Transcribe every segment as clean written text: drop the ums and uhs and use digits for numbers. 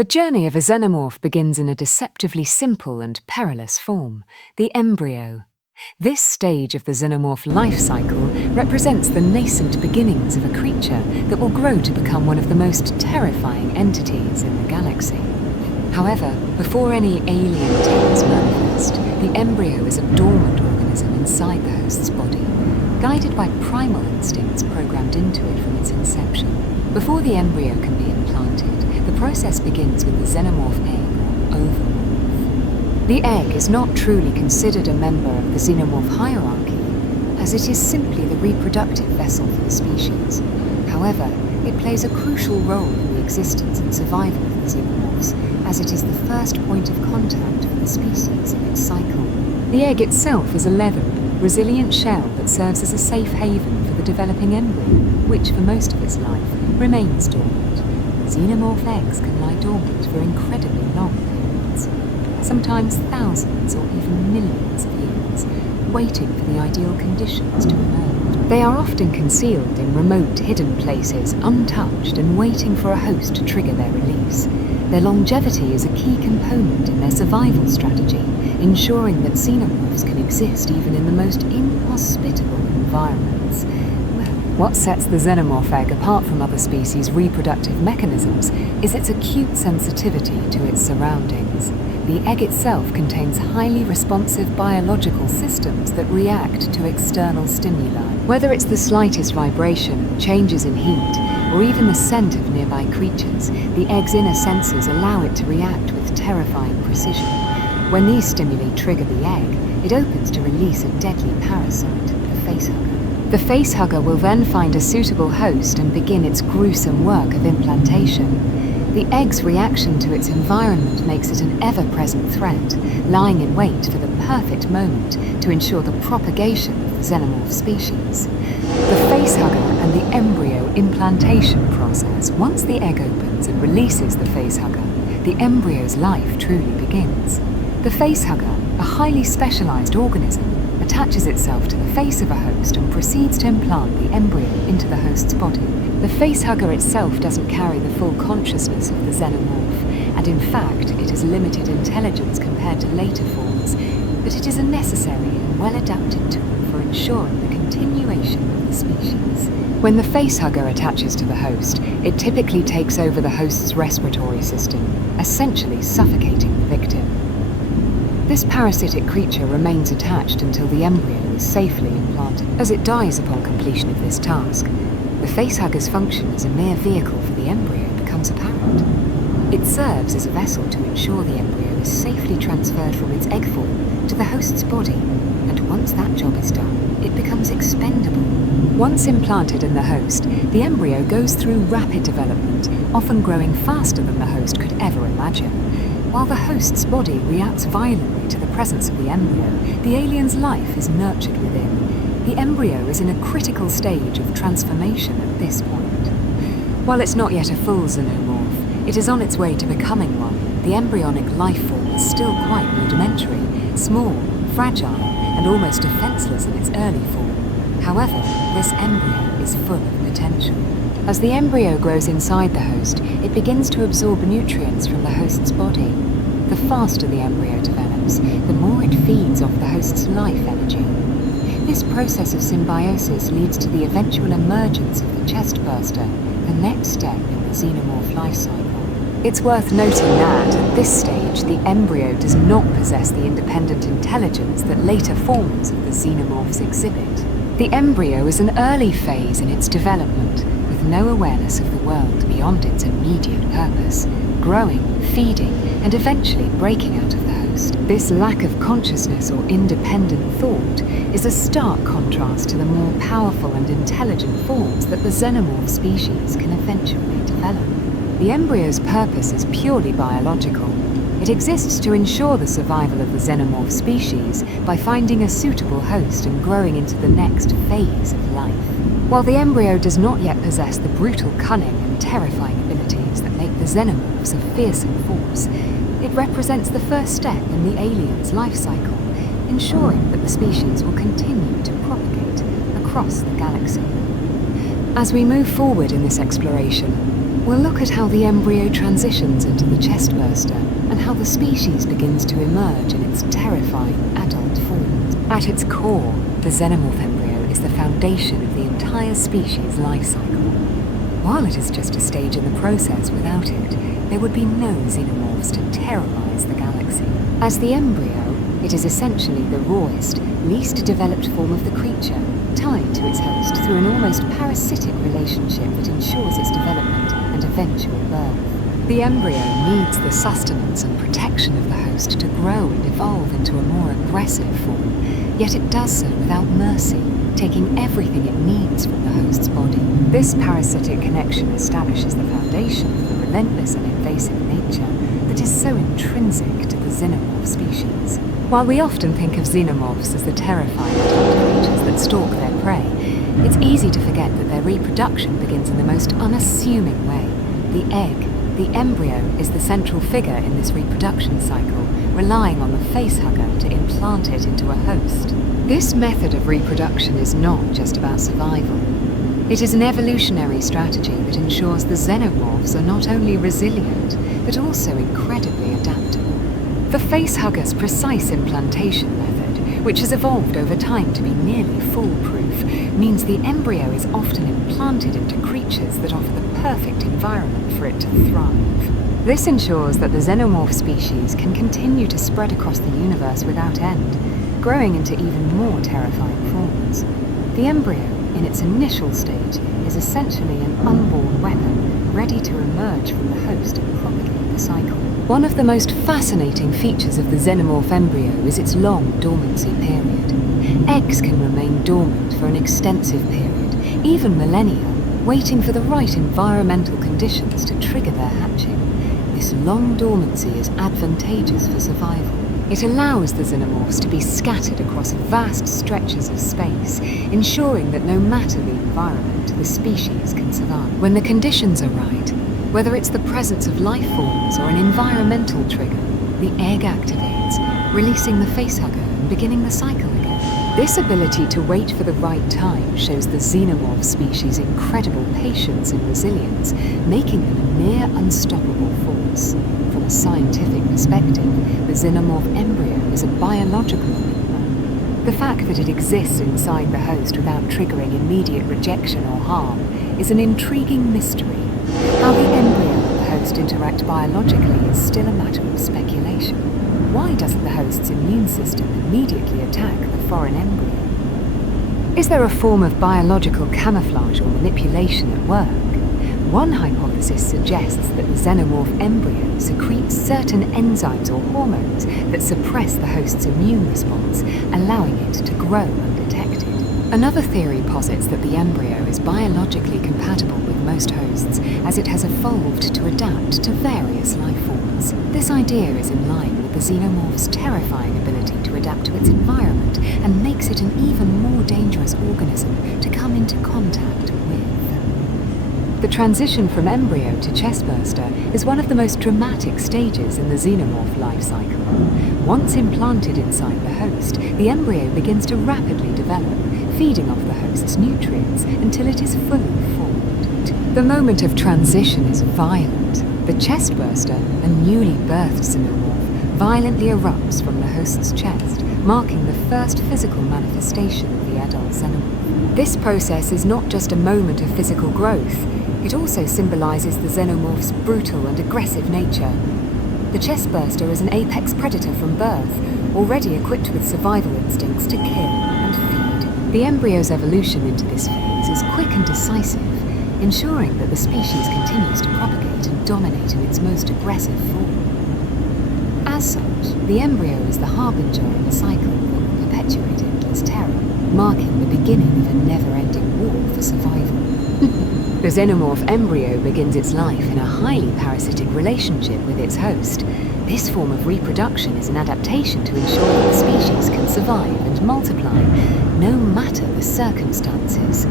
The journey of a xenomorph begins in a deceptively simple and perilous form, the embryo. This stage of the xenomorph life cycle represents the nascent beginnings of a creature that will grow to become one of the most terrifying entities in the galaxy. However, before any alien tales manifest, the embryo is a dormant organism inside the host's body, guided by primal instincts programmed into it from its inception. Before the embryo can be implanted, the process begins with the xenomorph egg or ovomorph. The egg is not truly considered a member of the xenomorph hierarchy, as it is simply the reproductive vessel for the species. However, it plays a crucial role in the existence and survival of the xenomorphs, as it is the first point of contact for the species in its cycle. The egg itself is a leathery, resilient shell that serves as a safe haven for the developing embryo, which for most of its life remains dormant. Xenomorph eggs can lie dormant for incredibly long periods, sometimes thousands or even millions of years, waiting for the ideal conditions to emerge. They are often concealed in remote, hidden places, untouched and waiting for a host to trigger their release. Their longevity is a key component in their survival strategy, ensuring that xenomorphs can exist even in the most inhospitable environments. What sets the xenomorph egg apart from other species' reproductive mechanisms is its acute sensitivity to its surroundings. The egg itself contains highly responsive biological systems that react to external stimuli. Whether it's the slightest vibration, changes in heat, or even the scent of nearby creatures, the egg's inner senses allow it to react with terrifying precision. When these stimuli trigger the egg, it opens to release a deadly parasite, the facehugger. The facehugger will then find a suitable host and begin its gruesome work of implantation. The egg's reaction to its environment makes it an ever-present threat, lying in wait for the perfect moment to ensure the propagation of the xenomorph species. The facehugger and the embryo implantation process. Once the egg opens and releases the facehugger, the embryo's life truly begins. The facehugger, a highly specialized organism, attaches itself to the face of a host and proceeds to implant the embryo into the host's body. The facehugger itself doesn't carry the full consciousness of the xenomorph, and in fact it has limited intelligence compared to later forms, but it is a necessary and well-adapted tool for ensuring the continuation of the species. When the facehugger attaches to the host, it typically takes over the host's respiratory system, essentially suffocating the victim. This parasitic creature remains attached until the embryo is safely implanted. As it dies upon completion of this task, the facehugger's function as a mere vehicle for the embryo becomes apparent. It serves as a vessel to ensure the embryo is safely transferred from its egg form to the host's body, and once that job is done, it becomes expendable. Once implanted in the host, the embryo goes through rapid development, often growing faster than the host could ever imagine. While the host's body reacts violently to the presence of the embryo, the alien's life is nurtured within. The embryo is in a critical stage of transformation at this point. While it's not yet a full xenomorph, it is on its way to becoming one. The embryonic life form is still quite rudimentary, small, fragile, and almost defenseless in its early form. However, this embryo is full of potential. As the embryo grows inside the host, it begins to absorb nutrients from the host's body. The faster the embryo develops, the more it feeds off the host's life energy. This process of symbiosis leads to the eventual emergence of the chest burster, the next step in the xenomorph life cycle. It's worth noting that, at this stage, the embryo does not possess the independent intelligence that later forms of the xenomorphs exhibit. The embryo is an early phase in its development, with no awareness of the world beyond its immediate purpose, growing, feeding, and eventually breaking out of the host. This lack of consciousness or independent thought is a stark contrast to the more powerful and intelligent forms that the xenomorph species can eventually develop. The embryo's purpose is purely biological. It exists to ensure the survival of the xenomorph species by finding a suitable host and growing into the next phase of life. While the embryo does not yet possess the brutal cunning and terrifying abilities that make the xenomorphs a fearsome force, it represents the first step in the alien's life cycle, ensuring that the species will continue to propagate across the galaxy. As we move forward in this exploration, We'll look at how the embryo transitions into the chestburster and how the species begins to emerge in its terrifying adult form. At its core, the xenomorph embryo is the foundation of the entire species' life cycle. While it is just a stage in the process, without it, there would be no xenomorphs to terrorize the galaxy. As the embryo, it is essentially the rawest, least developed form of the creature, tied to its host through an almost parasitic relationship that ensures its development and eventual birth. The embryo needs the sustenance and protection of the host to grow and evolve into a more aggressive form, yet it does so without mercy, taking everything it needs from the host's body. This parasitic connection establishes the foundation for the relentless and invasive nature that is so intrinsic to the xenomorph species. While we often think of xenomorphs as the terrifying adult creatures that stalk their prey, it's easy to forget that their reproduction begins in the most unassuming way. The egg, the embryo, is the central figure in this reproduction cycle, relying on the facehugger to implant it into a host. This method of reproduction is not just about survival. It is an evolutionary strategy that ensures the xenomorphs are not only resilient, but also incredibly adaptable. The facehugger's precise implantation method, which has evolved over time to be nearly foolproof, means the embryo is often implanted into creatures that offer the perfect environment for it to thrive. This ensures that the xenomorph species can continue to spread across the universe without end, growing into even more terrifying forms. The embryo, in its initial stage, is essentially an unborn weapon, ready to emerge from the host and propagate the cycle. One of the most fascinating features of the xenomorph embryo is its long dormancy period. Eggs can remain dormant for an extensive period, even millennia, waiting for the right environmental conditions to trigger their hatching. This long dormancy is advantageous for survival. It allows the xenomorphs to be scattered across vast stretches of space, ensuring that no matter the environment, the species can survive. When the conditions are right, whether it's the presence of life forms or an environmental trigger, the egg activates, releasing the facehugger and beginning the cycle again. This ability to wait for the right time shows the xenomorph species' incredible patience and resilience, making them a near unstoppable force. From a scientific perspective, the xenomorph embryo is a biological enigma. The fact that it exists inside the host without triggering immediate rejection or harm is an intriguing mystery. How the embryo and the host interact biologically is still a matter of speculation. Why doesn't the host's immune system immediately attack the foreign embryo? Is there a form of biological camouflage or manipulation at work? One hypothesis suggests that the xenomorph embryo secretes certain enzymes or hormones that suppress the host's immune response, allowing it to grow undetected. Another theory posits that the embryo is biologically compatible with most hosts, as it has evolved to adapt to various life forms. This idea is in line with the xenomorph's terrifying ability to adapt to its environment and makes it an even more dangerous organism to come into contact with. The transition from embryo to chestburster is one of the most dramatic stages in the xenomorph life cycle. Once implanted inside the host, the embryo begins to rapidly develop, feeding off the host's nutrients until it is fully formed. The moment of transition is violent. The chestburster, a newly birthed xenomorph, violently erupts from the host's chest, marking the first physical manifestation of the adult xenomorph. This process is not just a moment of physical growth, it also symbolizes the xenomorph's brutal and aggressive nature. The chestburster is an apex predator from birth, already equipped with survival instincts to kill and feed. The embryo's evolution into this phase is quick and decisive, ensuring that the species continues to propagate and dominate in its most aggressive form. As such, the embryo is the harbinger in a cycle that will perpetuate endless terror, marking the beginning of a never-ending war for survival. The xenomorph embryo begins its life in a highly parasitic relationship with its host. This form of reproduction is an adaptation to ensure that the species can survive and multiply, no matter the circumstances.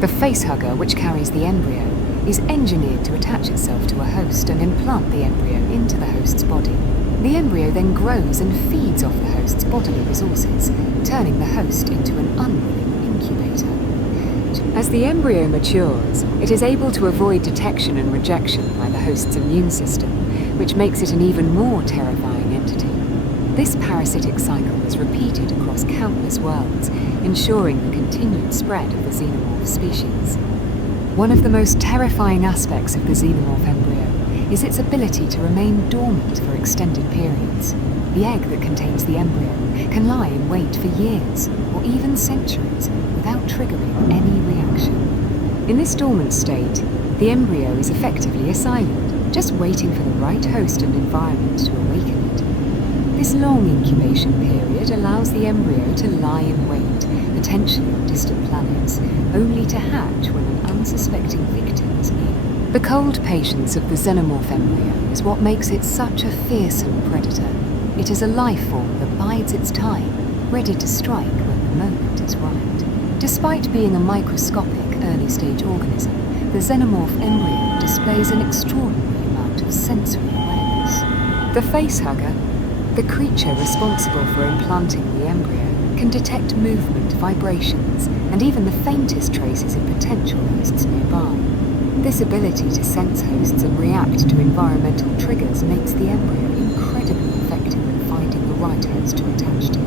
The facehugger, which carries the embryo, is engineered to attach itself to a host and implant the embryo into the host's body. The embryo then grows and feeds off the host's bodily resources, turning the host into an unwilling incubator. As the embryo matures, it is able to avoid detection and rejection by the host's immune system, which makes it an even more terrifying entity. This parasitic cycle is repeated across countless worlds, ensuring the continued spread of the xenomorph species. One of the most terrifying aspects of the xenomorph embryo is its ability to remain dormant for extended periods. The egg that contains the embryo can lie in wait for years, or even centuries, without triggering any reaction. In this dormant state, the embryo is effectively a silent, just waiting for the right host and environment to awaken it. This long incubation period allows the embryo to lie in wait, potentially on distant planets, only to hatch when an unsuspecting victim is near. The cold patience of the xenomorph embryo is what makes it such a fearsome predator. It is a life form that bides its time, ready to strike when the moment is right. Despite being a microscopic early-stage organism, the xenomorph embryo displays an extraordinary amount of sensory awareness. The facehugger, the creature responsible for implanting the embryo, can detect movement, vibrations, and even the faintest traces of potential hosts nearby. This ability to sense hosts and react to environmental triggers makes the embryo incredibly effective in finding the right host to attach to.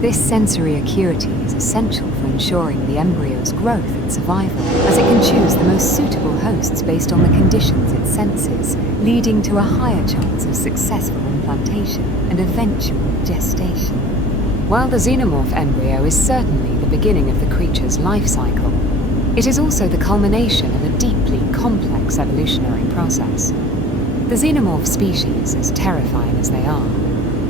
This sensory acuity is essential for ensuring the embryo's growth and survival, as it can choose the most suitable hosts based on the conditions it senses, leading to a higher chance of successful implantation and eventual gestation. While the xenomorph embryo is certainly the beginning of the creature's life cycle, it is also the culmination of a deeply complex evolutionary process. The xenomorph species, as terrifying as they are,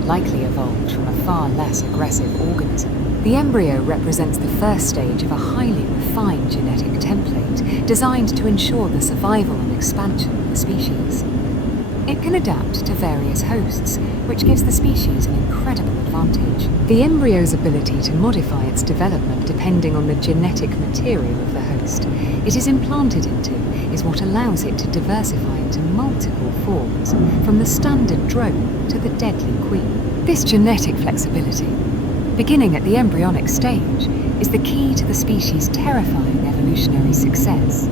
likely evolved from a far less aggressive organism. The embryo represents the first stage of a highly refined genetic template designed to ensure the survival and expansion of the species. It can adapt to various hosts, which gives the species an incredible advantage. The embryo's ability to modify its development depending on the genetic material of the host it is implanted into is what allows it to diversify into multiple forms, from the standard drone to the deadly queen. This genetic flexibility, beginning at the embryonic stage, is the key to the species' terrifying evolutionary success.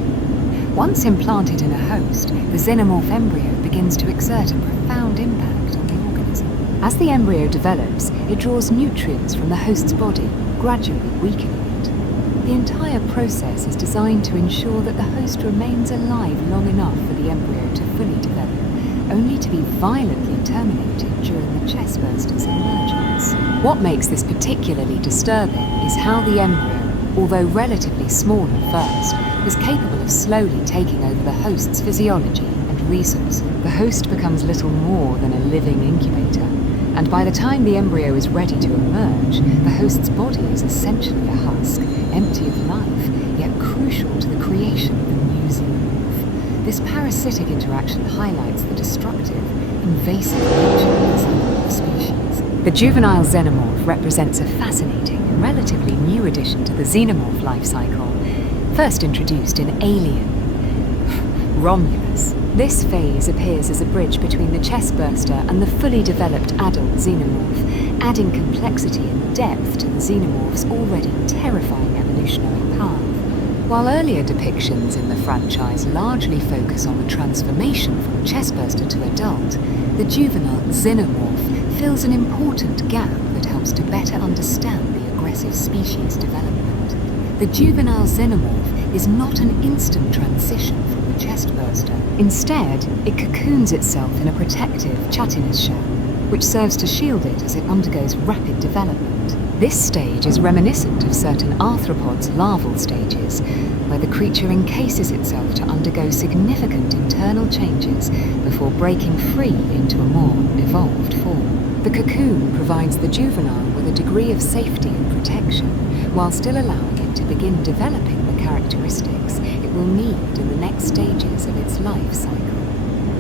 Once implanted in a host, the xenomorph embryo begins to exert a profound impact on the organism. As the embryo develops, it draws nutrients from the host's body, gradually weakening it. The entire process is designed to ensure that the host remains alive long enough for the embryo to fully develop, only to be violently terminated during the chestburster's emergence. What makes this particularly disturbing is how the embryo, although relatively small at first, is capable of slowly taking over the host's physiology and resources. The host becomes little more than a living incubator, and by the time the embryo is ready to emerge, the host's body is essentially a husk, empty of life, yet crucial to the creation of the new xenomorph. This parasitic interaction highlights the destructive, invasive nature of the xenomorph species. The juvenile xenomorph represents a fascinating and relatively new addition to the xenomorph life cycle. First introduced in Alien, Romulus. This phase appears as a bridge between the chestburster and the fully developed adult xenomorph, adding complexity and depth to the xenomorph's already terrifying evolutionary path. While earlier depictions in the franchise largely focus on the transformation from chestburster to adult, the juvenile xenomorph fills an important gap that helps to better understand the aggressive species development. The juvenile xenomorph is not an instant transition from the chestburster. Instead, it cocoons itself in a protective chitinous shell, which serves to shield it as it undergoes rapid development. This stage is reminiscent of certain arthropods' larval stages, where the creature encases itself to undergo significant internal changes before breaking free into a more evolved form. The cocoon provides the juvenile with a degree of safety and protection, while still allowing it to begin developing the characteristics it will need in the next stages of its life cycle.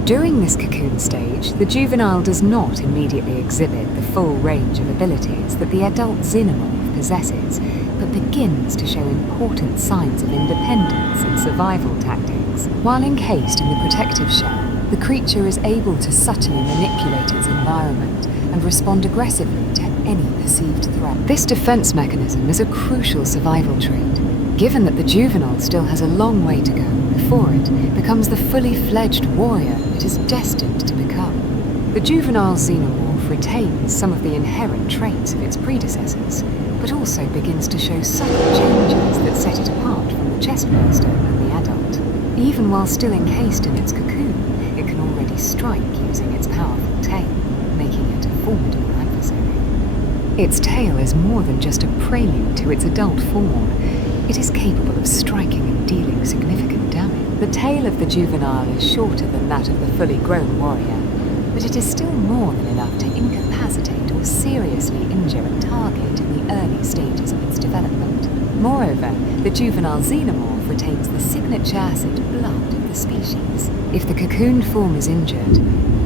During this cocoon stage, the juvenile does not immediately exhibit the full range of abilities that the adult xenomorph possesses, but begins to show important signs of independence and survival tactics. While encased in the protective shell, the creature is able to subtly manipulate its environment and respond aggressively to any perceived threat. This defense mechanism is a crucial survival trait, given that the juvenile still has a long way to go before it becomes the fully fledged warrior it is destined to become. The juvenile xenomorph retains some of the inherent traits of its predecessors, but also begins to show subtle changes that set it apart from the chestburster and the adult. Even while still encased in its cocoon, it can already strike using its powerful tail, making it a formidable adversary. Its tail is more than just a prelude to its adult form. It is capable of striking and dealing significant damage. The tail of the juvenile is shorter than that of the fully grown warrior, but it is still more than enough to incapacitate or seriously injure a target in the early stages of its development. Moreover, the juvenile xenomorph retains the signature acid blood of the species. If the cocooned form is injured,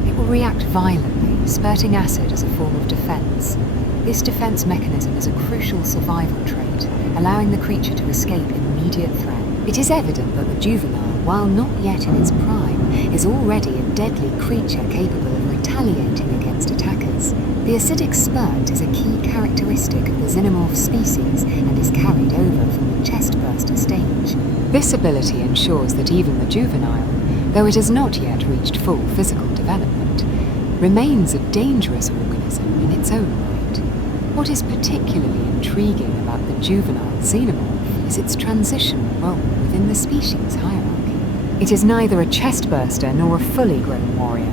it will react violently, spurting acid as a form of defense. This defense mechanism is a crucial survival trait, allowing the creature to escape immediate threat. It is evident that the juvenile, while not yet in its prime, is already a deadly creature capable of retaliating against attackers. The acidic spurt is a key characteristic of the xenomorph species and is carried over from the chestburster stage. This ability ensures that even the juvenile, though it has not yet reached full physical development, remains a dangerous organism in its own right. What is particularly intriguing about the juvenile xenomorph is its transitional role within the species hierarchy. It is neither a chestburster nor a fully grown warrior.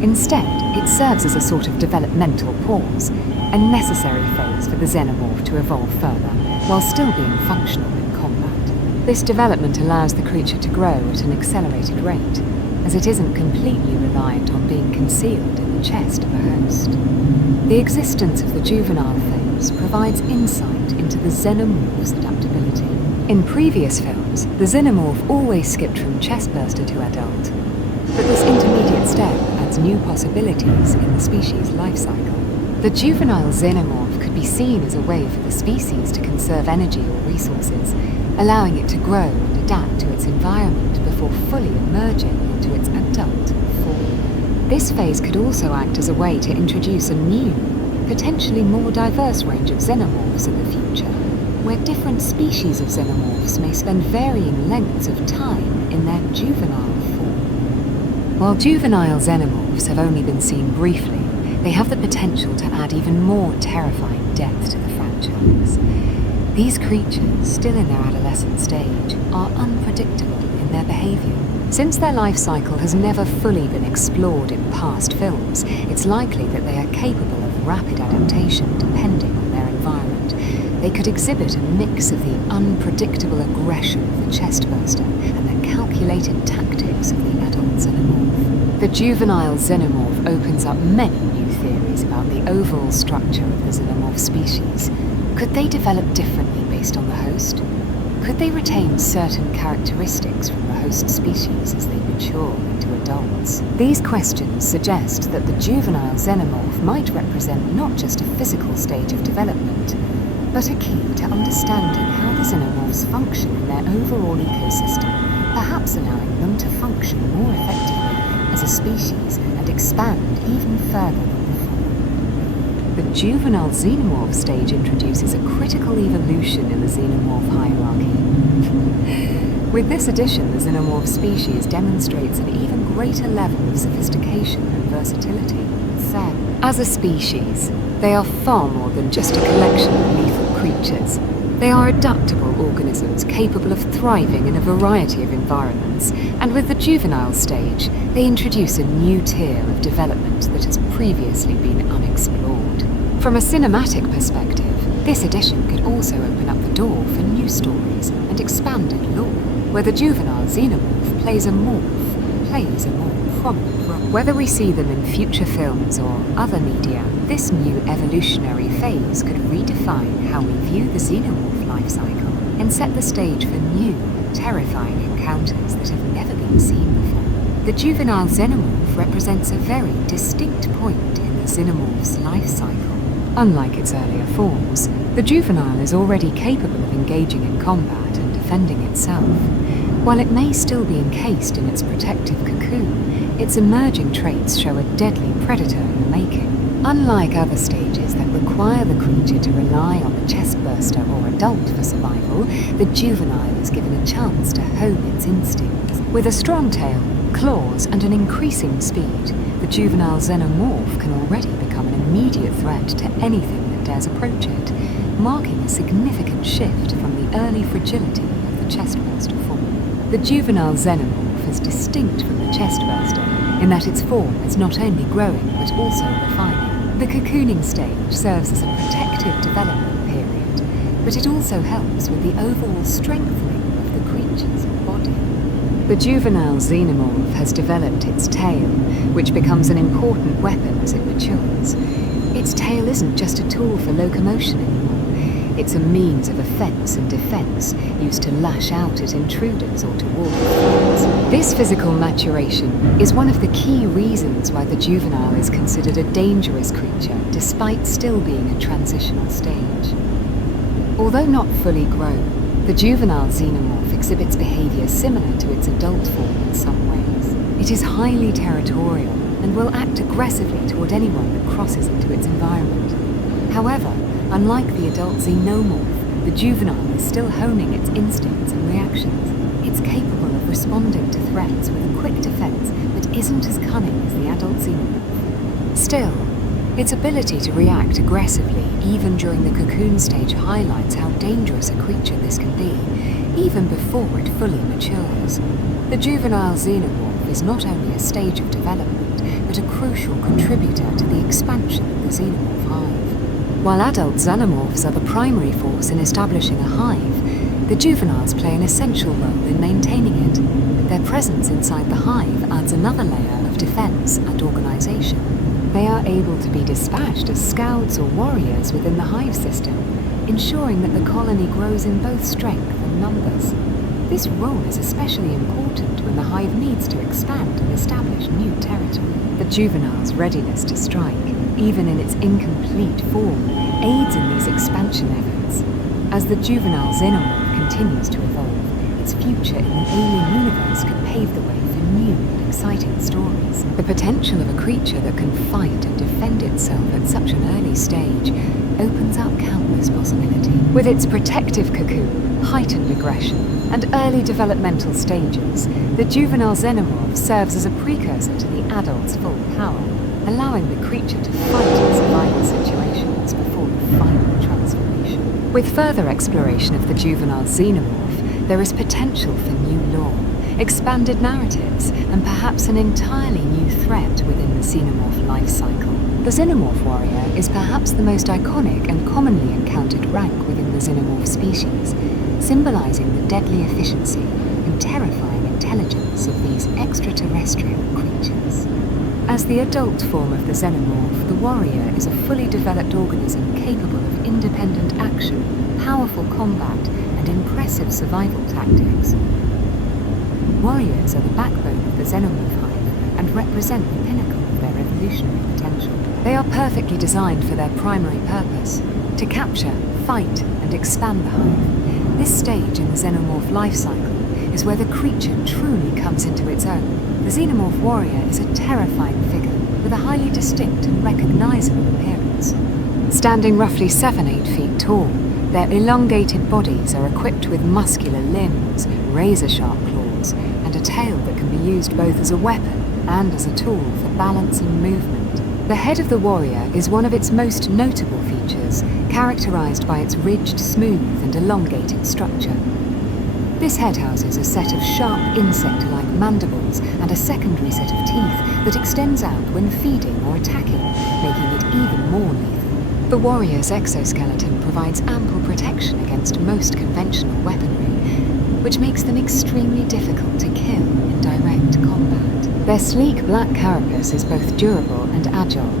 Instead, it serves as a sort of developmental pause, a necessary phase for the xenomorph to evolve further, while still being functional in combat. This development allows the creature to grow at an accelerated rate, as it isn't completely reliant on being concealed in the chest of a host. The existence of the juvenile phase provides insight into the xenomorph's adaptability. In previous films, the xenomorph always skipped from chestburster to adult, but this intermediate step adds new possibilities in the species' life cycle. The juvenile xenomorph could be seen as a way for the species to conserve energy or resources, allowing it to grow and adapt to its environment before fully emerging into its adult form. This phase could also act as a way to introduce a new, potentially more diverse range of xenomorphs in the future, where different species of xenomorphs may spend varying lengths of time in their juvenile form. While juvenile xenomorphs have only been seen briefly, they have the potential to add even more terrifying depth to the franchise. These creatures, still in their adolescent stage, are unpredictable in their behavior. Since their life cycle has never fully been explored in past films, it's likely that they are capable of rapid adaptation depending on their environment. They could exhibit a mix of the unpredictable aggression of the chestburster and the calculated tactics of the adult xenomorph. The juvenile xenomorph opens up many new theories about the overall structure of the xenomorph species. Could they develop differently based on the host? Could they retain certain characteristics from the host species as they mature into adults? These questions suggest that the juvenile xenomorph might represent not just a physical stage of development, but a key to understanding how the xenomorphs function in their overall ecosystem, perhaps allowing them to function more effectively as a species and expand even further than before. The juvenile xenomorph stage introduces a critical evolution in the xenomorph hierarchy. With this addition, the xenomorph species demonstrates an even greater level of sophistication and versatility. As a species, they are far more than just a collection of lethal creatures. They are adaptable organisms capable of thriving in a variety of environments, and with the juvenile stage, they introduce a new tier of development that has previously been unexplored. From a cinematic perspective, this addition could also open up the door for new stories and expanded lore, where the juvenile xenomorph plays a more prominent role. Whether we see them in future films or other media, this new evolutionary phase could redefine how we view the xenomorph life cycle and set the stage for new, terrifying encounters that have never been seen before. The juvenile xenomorph represents a very distinct point in the xenomorph's life cycle. Unlike its earlier forms, the juvenile is already capable of engaging in combat and defending itself. While it may still be encased in its protective cocoon, Its emerging traits show a deadly predator in the making. Unlike other stages that require the creature to rely on the chestburster or adult for survival, the juvenile is given a chance to hone its instincts. With a strong tail, claws, and an increasing speed, the juvenile xenomorph can already become an immediate threat to anything that dares approach it, marking a significant shift from the early fragility of the chestburster form. The juvenile xenomorph is distinct from the chestburster in that its form is not only growing but also refining. The cocooning stage serves as a protective development period, but it also helps with the overall strengthening of the creature's body. The juvenile xenomorph has developed its tail, which becomes an important weapon as it matures. Its tail isn't just a tool for locomotion anymore. It's a means of offense and defense, used to lash out at intruders or to ward off threats. This physical maturation is one of the key reasons why the juvenile is considered a dangerous creature, despite still being a transitional stage. Although not fully grown, the juvenile xenomorph exhibits behavior similar to its adult form in some ways. It is highly territorial and will act aggressively toward anyone that crosses into its environment. However, unlike the adult xenomorph, the juvenile is still honing its instincts and reactions. It's capable of responding to threats with a quick defense, but isn't as cunning as the adult xenomorph. Still, its ability to react aggressively even during the cocoon stage highlights how dangerous a creature this can be, even before it fully matures. The juvenile xenomorph is not only a stage of development, but a crucial contributor to the expansion of the xenomorph hive. While adult xenomorphs are the primary force in establishing a hive, the juveniles play an essential role in maintaining it. Their presence inside the hive adds another layer of defense and organization. They are able to be dispatched as scouts or warriors within the hive system, ensuring that the colony grows in both strength and numbers. This role is especially important when the hive needs to expand and establish new territory. The juvenile's readiness to strike, even in its incomplete form, aids in these expansion efforts. As the juvenile xenomorph continues to evolve, its future in the alien universe could pave the way for new and exciting stories. The potential of a creature that can fight and defend itself at such an early stage opens up countless possibilities. With its protective cocoon, heightened aggression, and early developmental stages, the juvenile xenomorph serves as a precursor to the adult's full power, allowing the creature to fight in survival situations before the final transformation. With further exploration of the juvenile xenomorph, there is potential for new lore, expanded narratives, and perhaps an entirely new threat within the xenomorph life cycle. The xenomorph warrior is perhaps the most iconic and commonly encountered rank within the xenomorph species, symbolizing the deadly efficiency and terrifying intelligence of these extraterrestrial creatures. As the adult form of the xenomorph, the warrior is a fully developed organism capable of independent action, powerful combat, and impressive survival tactics. Warriors are the backbone of the xenomorph hive and represent the pinnacle of their evolutionary potential. They are perfectly designed for their primary purpose, to capture, fight, and expand the hive. This stage in the xenomorph life cycle is where the creature truly comes into its own. The xenomorph warrior is a terrifying figure with a highly distinct and recognizable appearance. Standing roughly 7-8 feet tall, their elongated bodies are equipped with muscular limbs, razor-sharp claws, and a tail that can be used both as a weapon and as a tool for balance and movement. The head of the warrior is one of its most notable features, characterized by its ridged, smooth, and elongated structure. This head houses a set of sharp insect-like mandibles and a secondary set of teeth that extends out when feeding or attacking, making it even more lethal. The warrior's exoskeleton provides ample protection against most conventional weaponry, which makes them extremely difficult to kill in direct combat. Their sleek black carapace is both durable and agile,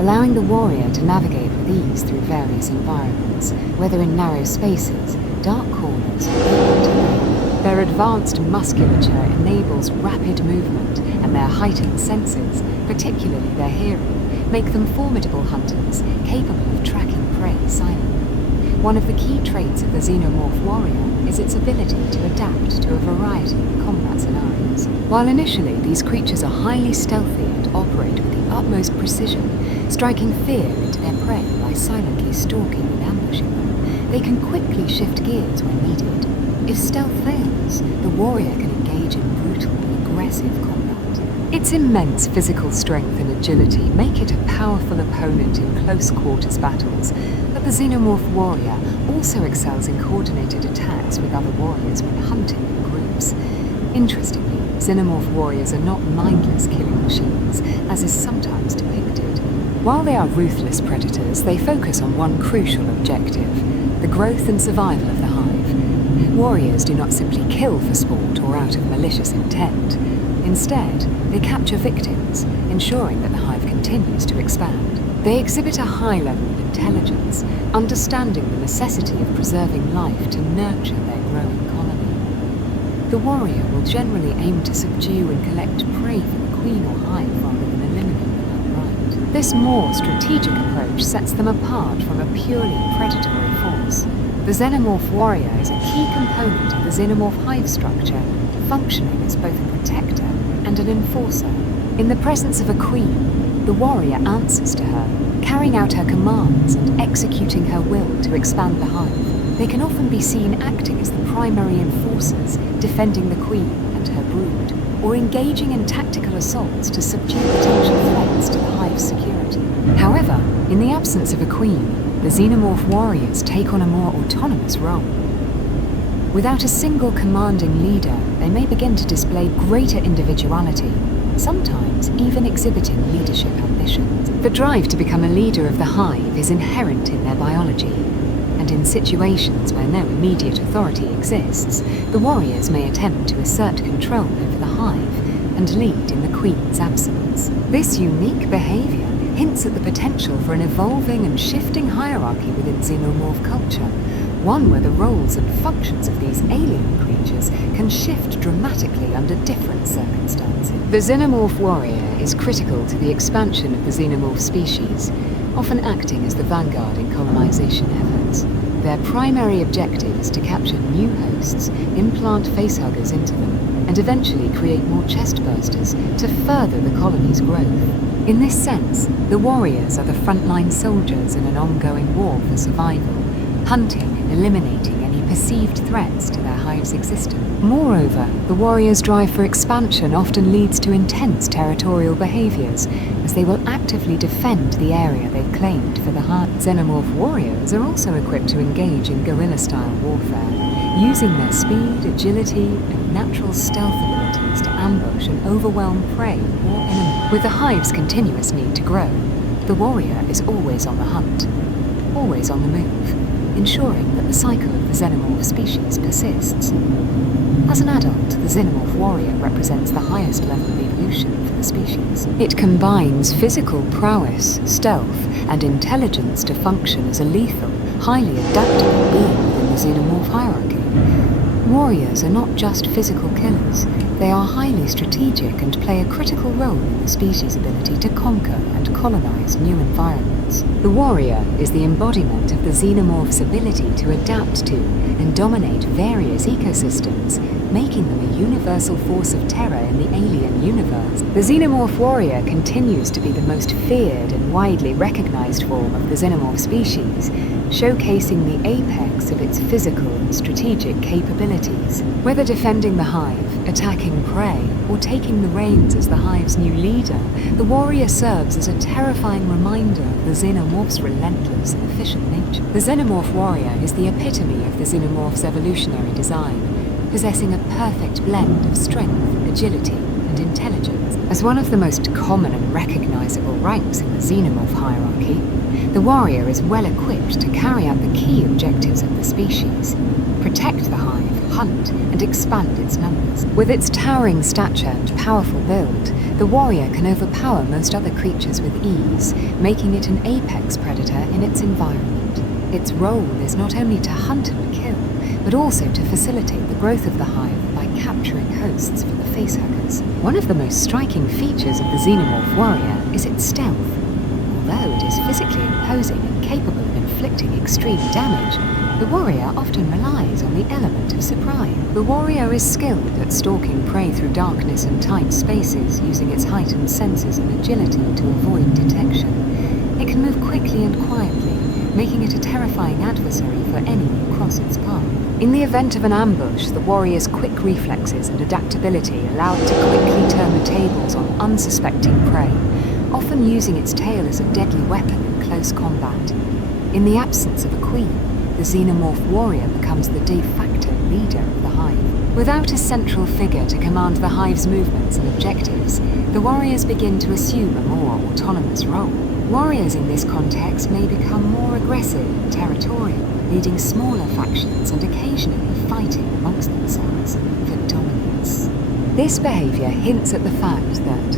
allowing the warrior to navigate with ease through various environments, whether in narrow spaces, dark corners, or open terrain. Their advanced musculature enables rapid movement, and their heightened senses, particularly their hearing, make them formidable hunters, capable of tracking prey silently. One of the key traits of the Xenomorph warrior is its ability to adapt to a variety of combat scenarios. While initially these creatures are highly stealthy and operate with the utmost precision, striking fear into their prey by silently stalking and ambushing them, they can quickly shift gears when needed. If stealth fails, the warrior can engage in brutal and aggressive combat. Its immense physical strength and agility make it a powerful opponent in close-quarters battles, but the Xenomorph warrior also excels in coordinated attacks with other warriors when hunting in groups. Interestingly, Xenomorph warriors are not mindless killing machines, as is sometimes depicted. While they are ruthless predators, they focus on one crucial objective: the growth and survival of the hive. Warriors do not simply kill for sport or out of malicious intent. Instead, they capture victims, ensuring that the hive continues to expand. They exhibit a high level of intelligence, understanding the necessity of preserving life to nurture their growing colony. The warrior will generally aim to subdue and collect prey for the queen or hive rather than eliminate them outright. This more strategic approach sets them apart from a purely predatory force. The Xenomorph warrior is a key component of the Xenomorph hive structure, functioning as both a protector and an enforcer. In the presence of a queen, the warrior answers to her, carrying out her commands and executing her will to expand the hive. They can often be seen acting as the primary enforcers, defending the queen and her brood, or engaging in tactical assaults to subdue potential threats to the hive's security. However, in the absence of a queen, the Xenomorph warriors take on a more autonomous role. Without a single commanding leader, they may begin to display greater individuality, sometimes even exhibiting leadership ambitions. The drive to become a leader of the hive is inherent in their biology, and in situations where no immediate authority exists, the warriors may attempt to assert control over the hive and lead in the queen's absence. This unique behavior hints at the potential for an evolving and shifting hierarchy within Xenomorph culture, one where the roles and functions of these alien creatures can shift dramatically under different circumstances. The Xenomorph warrior is critical to the expansion of the Xenomorph species, often acting as the vanguard in colonization efforts. Their primary objective is to capture new hosts, implant facehuggers into them, and eventually create more chestbursters to further the colony's growth. In this sense, the warriors are the frontline soldiers in an ongoing war for survival, hunting and eliminating any perceived threats to their hive's existence. Moreover, the warriors' drive for expansion often leads to intense territorial behaviors, as they will actively defend the area they've claimed for the hive. Xenomorph warriors are also equipped to engage in guerrilla-style warfare, using their speed, agility, and natural stealth abilities to ambush and overwhelm prey or enemies. With the hive's continuous need to grow, the warrior is always on the hunt, always on the move, ensuring that the cycle of the Xenomorph species persists. As an adult, the Xenomorph warrior represents the highest level of evolution for the species. It combines physical prowess, stealth, and intelligence to function as a lethal, highly adaptable being within the Xenomorph hierarchy. Warriors are not just physical killers, they are highly strategic and play a critical role in the species' ability to conquer and colonize new environments. The warrior is the embodiment of the Xenomorph's ability to adapt to and dominate various ecosystems, making them a universal force of terror in the alien universe. The Xenomorph warrior continues to be the most feared and widely recognized form of the Xenomorph species, showcasing the apex of its physical and strategic capabilities. Whether defending the hive, attacking prey, or taking the reins as the hive's new leader, the warrior serves as a terrifying reminder of the Xenomorph's relentless and efficient nature. The Xenomorph warrior is the epitome of the Xenomorph's evolutionary design, possessing a perfect blend of strength, agility, and intelligence. As one of the most common and recognizable ranks in the Xenomorph hierarchy, the warrior is well equipped to carry out the key objectives of the species: protect the hive, hunt, and expand its numbers. With its towering stature and powerful build, the warrior can overpower most other creatures with ease, making it an apex predator in its environment. Its role is not only to hunt and kill, but also to facilitate the growth of the hive by capturing hosts for the facehuggers. One of the most striking features of the Xenomorph warrior is its stealth. although it is physically imposing and capable of inflicting extreme damage, the warrior often relies on the element of surprise. The warrior is skilled at stalking prey through darkness and tight spaces, using its heightened senses and agility to avoid detection. It can move quickly and quietly, making it a terrifying adversary for any who cross its path. In the event of an ambush, the warrior's quick reflexes and adaptability allow it to quickly turn the tables on unsuspecting prey, often using its tail as a deadly weapon in close combat. In the absence of a queen, the Xenomorph warrior becomes the de facto leader of the hive. Without a central figure to command the hive's movements and objectives, the warriors begin to assume a more autonomous role. Warriors in this context may become more aggressive and territorial, leading smaller factions and occasionally fighting amongst themselves for dominance. This behavior hints at the fact that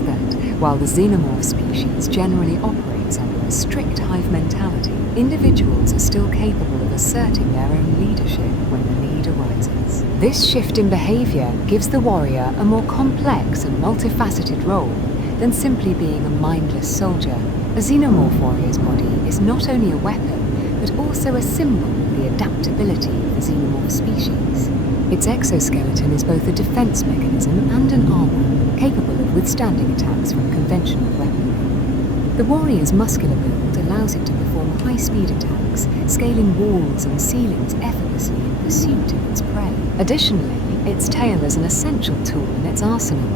while the Xenomorph species generally operates under a strict hive mentality, individuals are still capable of asserting their own leadership when the need arises. This shift in behavior gives the warrior a more complex and multifaceted role than simply being a mindless soldier. A Xenomorph warrior's body is not only a weapon, but also a symbol of the adaptability of the Xenomorph species. Its exoskeleton is both a defense mechanism and an armor, capable of withstanding attacks from conventional weaponry. The warrior's muscular build allows it to perform high-speed attacks, scaling walls and ceilings effortlessly in pursuit of its prey. Additionally, its tail is an essential tool in its arsenal.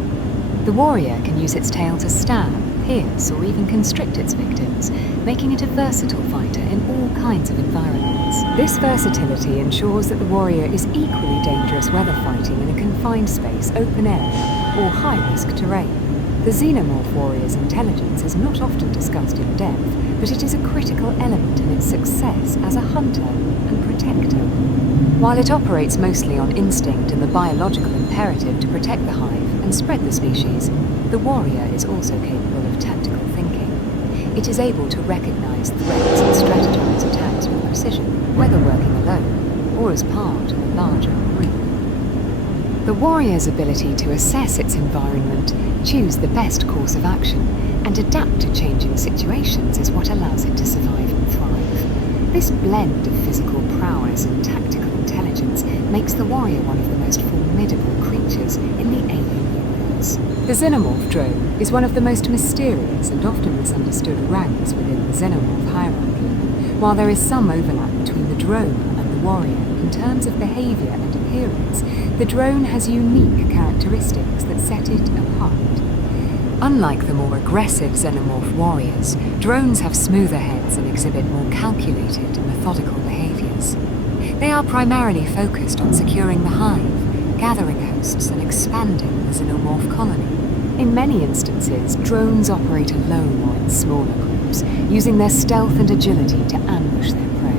The warrior can use its tail to stab, pierce, or even constrict its victims, making it a versatile fighter in all kinds of environments. This versatility ensures that the warrior is equally dangerous whether fighting in a confined space, open air, or high-risk terrain. The Xenomorph warrior's intelligence is not often discussed in depth, but it is a critical element in its success as a hunter and protector. While it operates mostly on instinct and the biological imperative to protect the hive and spread the species, the warrior is also capable of tactical thinking. It is able to recognize threats and strategize attacks with precision, whether working alone or as part of a larger group. The warrior's ability to assess its environment, choose the best course of action, and adapt to changing situations is what allows it to survive and thrive. This blend of physical prowess and tactical intelligence makes the warrior one of the most formidable creatures in the alien universe. The Xenomorph drone is one of the most mysterious and often misunderstood ranks within the Xenomorph hierarchy. While there is some overlap between the drone and the warrior in terms of behavior and appearance, the drone has unique characteristics that set it apart. Unlike the more aggressive Xenomorph warriors, drones have smoother heads and exhibit more calculated and methodical behaviors. They are primarily focused on securing the hive, gathering hosts, and expanding the Xenomorph colony. In many instances, drones operate alone or in smaller groups, using their stealth and agility to ambush their prey.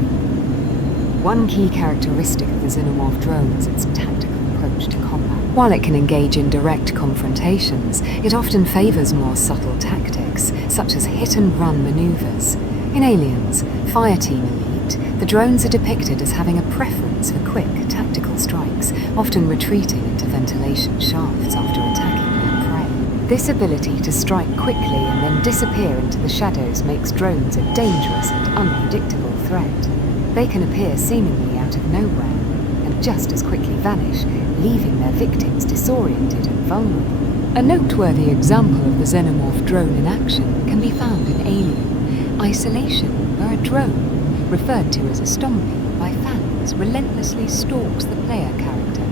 One key characteristic of the Xenomorph drone is its tactical approach to combat. While it can engage in direct confrontations, it often favors more subtle tactics, such as hit-and-run maneuvers. In Aliens, Fireteam Elite, the drones are depicted as having a preference for quick, tactical strikes, often retreating into ventilation shafts after attacking their prey. This ability to strike quickly and then disappear into the shadows makes drones a dangerous and unpredictable threat. They can appear seemingly out of nowhere, and just as quickly vanish, leaving their victims disoriented and vulnerable. A noteworthy example of the Xenomorph drone in action can be found in Alien Isolation, where a drone, referred to as a Stompy by fans, relentlessly stalks the player character.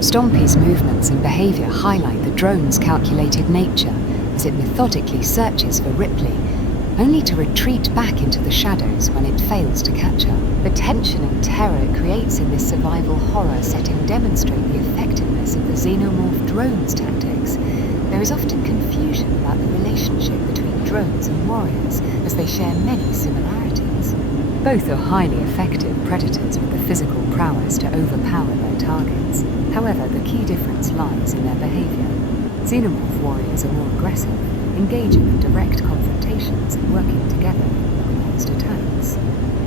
Stompy's movements and behavior highlight the drone's calculated nature as it methodically searches for Ripley, only to retreat back into the shadows when it fails to catch her. The tension and terror it creates in this survival horror setting demonstrate the effectiveness of the Xenomorph drone's tactics. There is often confusion about the relationship between drones and warriors, as they share many similarities. Both are highly effective predators with the physical prowess to overpower their targets. However, the key difference lies in their behavior. Xenomorph warriors are more aggressive, engaging in direct confrontations and working together in organized attacks.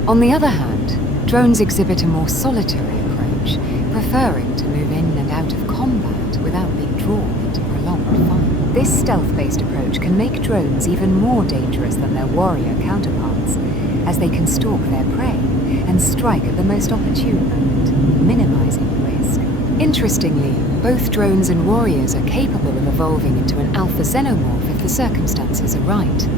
On the other hand, drones exhibit a more solitary approach, preferring to move in and out of combat without being drawn into prolonged fights. This stealth-based approach can make drones even more dangerous than their warrior counterparts, as they can stalk their prey and strike at the most opportune moment, minimizing risk. Interestingly, both drones and warriors are capable of evolving into an alpha xenomorph if the circumstances are right.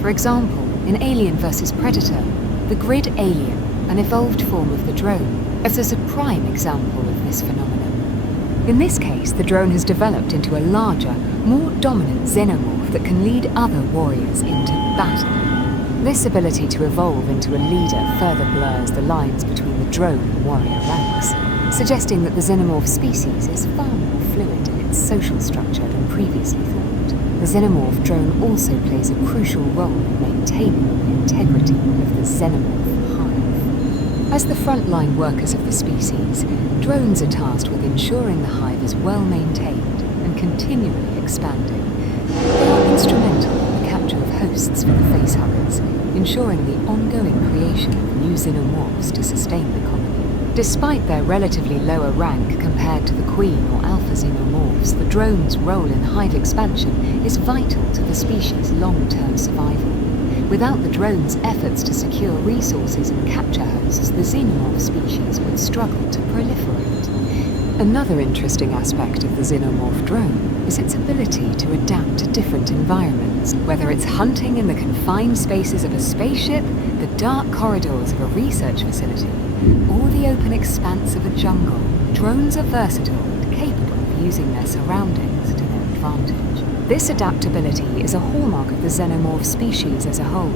For example, in Alien vs. Predator, the grid alien, an evolved form of the drone, is a prime example of this phenomenon. In this case, the drone has developed into a larger, more dominant xenomorph that can lead other warriors into battle. This ability to evolve into a leader further blurs the lines between the drone and warrior ranks, suggesting that the xenomorph species is far more fluid in its social structure than previously thought. The xenomorph drone also plays a crucial role in maintaining the integrity of the xenomorph hive. As the frontline workers of the species, drones are tasked with ensuring the hive is well maintained and continually expanding. They are instrumental in the capture of hosts for the facehuggers, ensuring the ongoing creation of new xenomorphs to sustain the colony. Despite their relatively lower rank compared to the queen or alpha xenomorphs, the drone's role in hive expansion is vital to the species' long-term survival. Without the drone's efforts to secure resources and capture hosts, the xenomorph species would struggle to proliferate. Another interesting aspect of the xenomorph drone is its ability to adapt to different environments. Whether it's hunting in the confined spaces of a spaceship, the dark corridors of a research facility, or the open expanse of a jungle, drones are versatile and capable of using their surroundings to their advantage. This adaptability is a hallmark of the xenomorph species as a whole,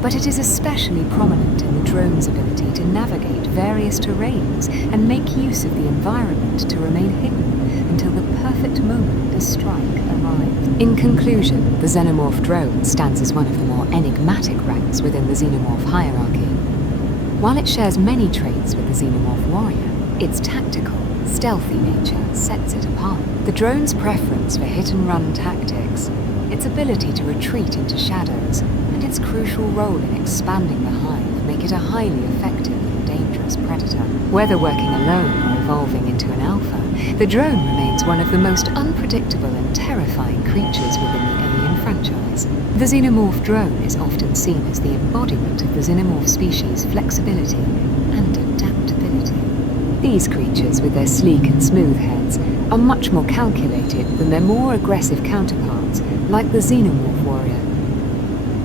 but it is especially prominent in the drone's ability to navigate various terrains and make use of the environment to remain hidden until the perfect moment to strike arrives. In conclusion, the xenomorph drone stands as one of the more enigmatic ranks within the xenomorph hierarchy. While it shares many traits with the xenomorph warrior, its tactical, stealthy nature sets it apart. The drone's preference for hit-and-run tactics, its ability to retreat into shadows, and its crucial role in expanding the hive make it a highly effective and dangerous predator. Whether working alone or evolving into an alpha, the drone remains one of the most unpredictable and terrifying creatures within the Alien franchise. The xenomorph drone is often seen as the embodiment of the xenomorph species' flexibility and adaptability. These creatures, with their sleek and smooth heads, are much more calculated than their more aggressive counterparts, like the xenomorph warrior.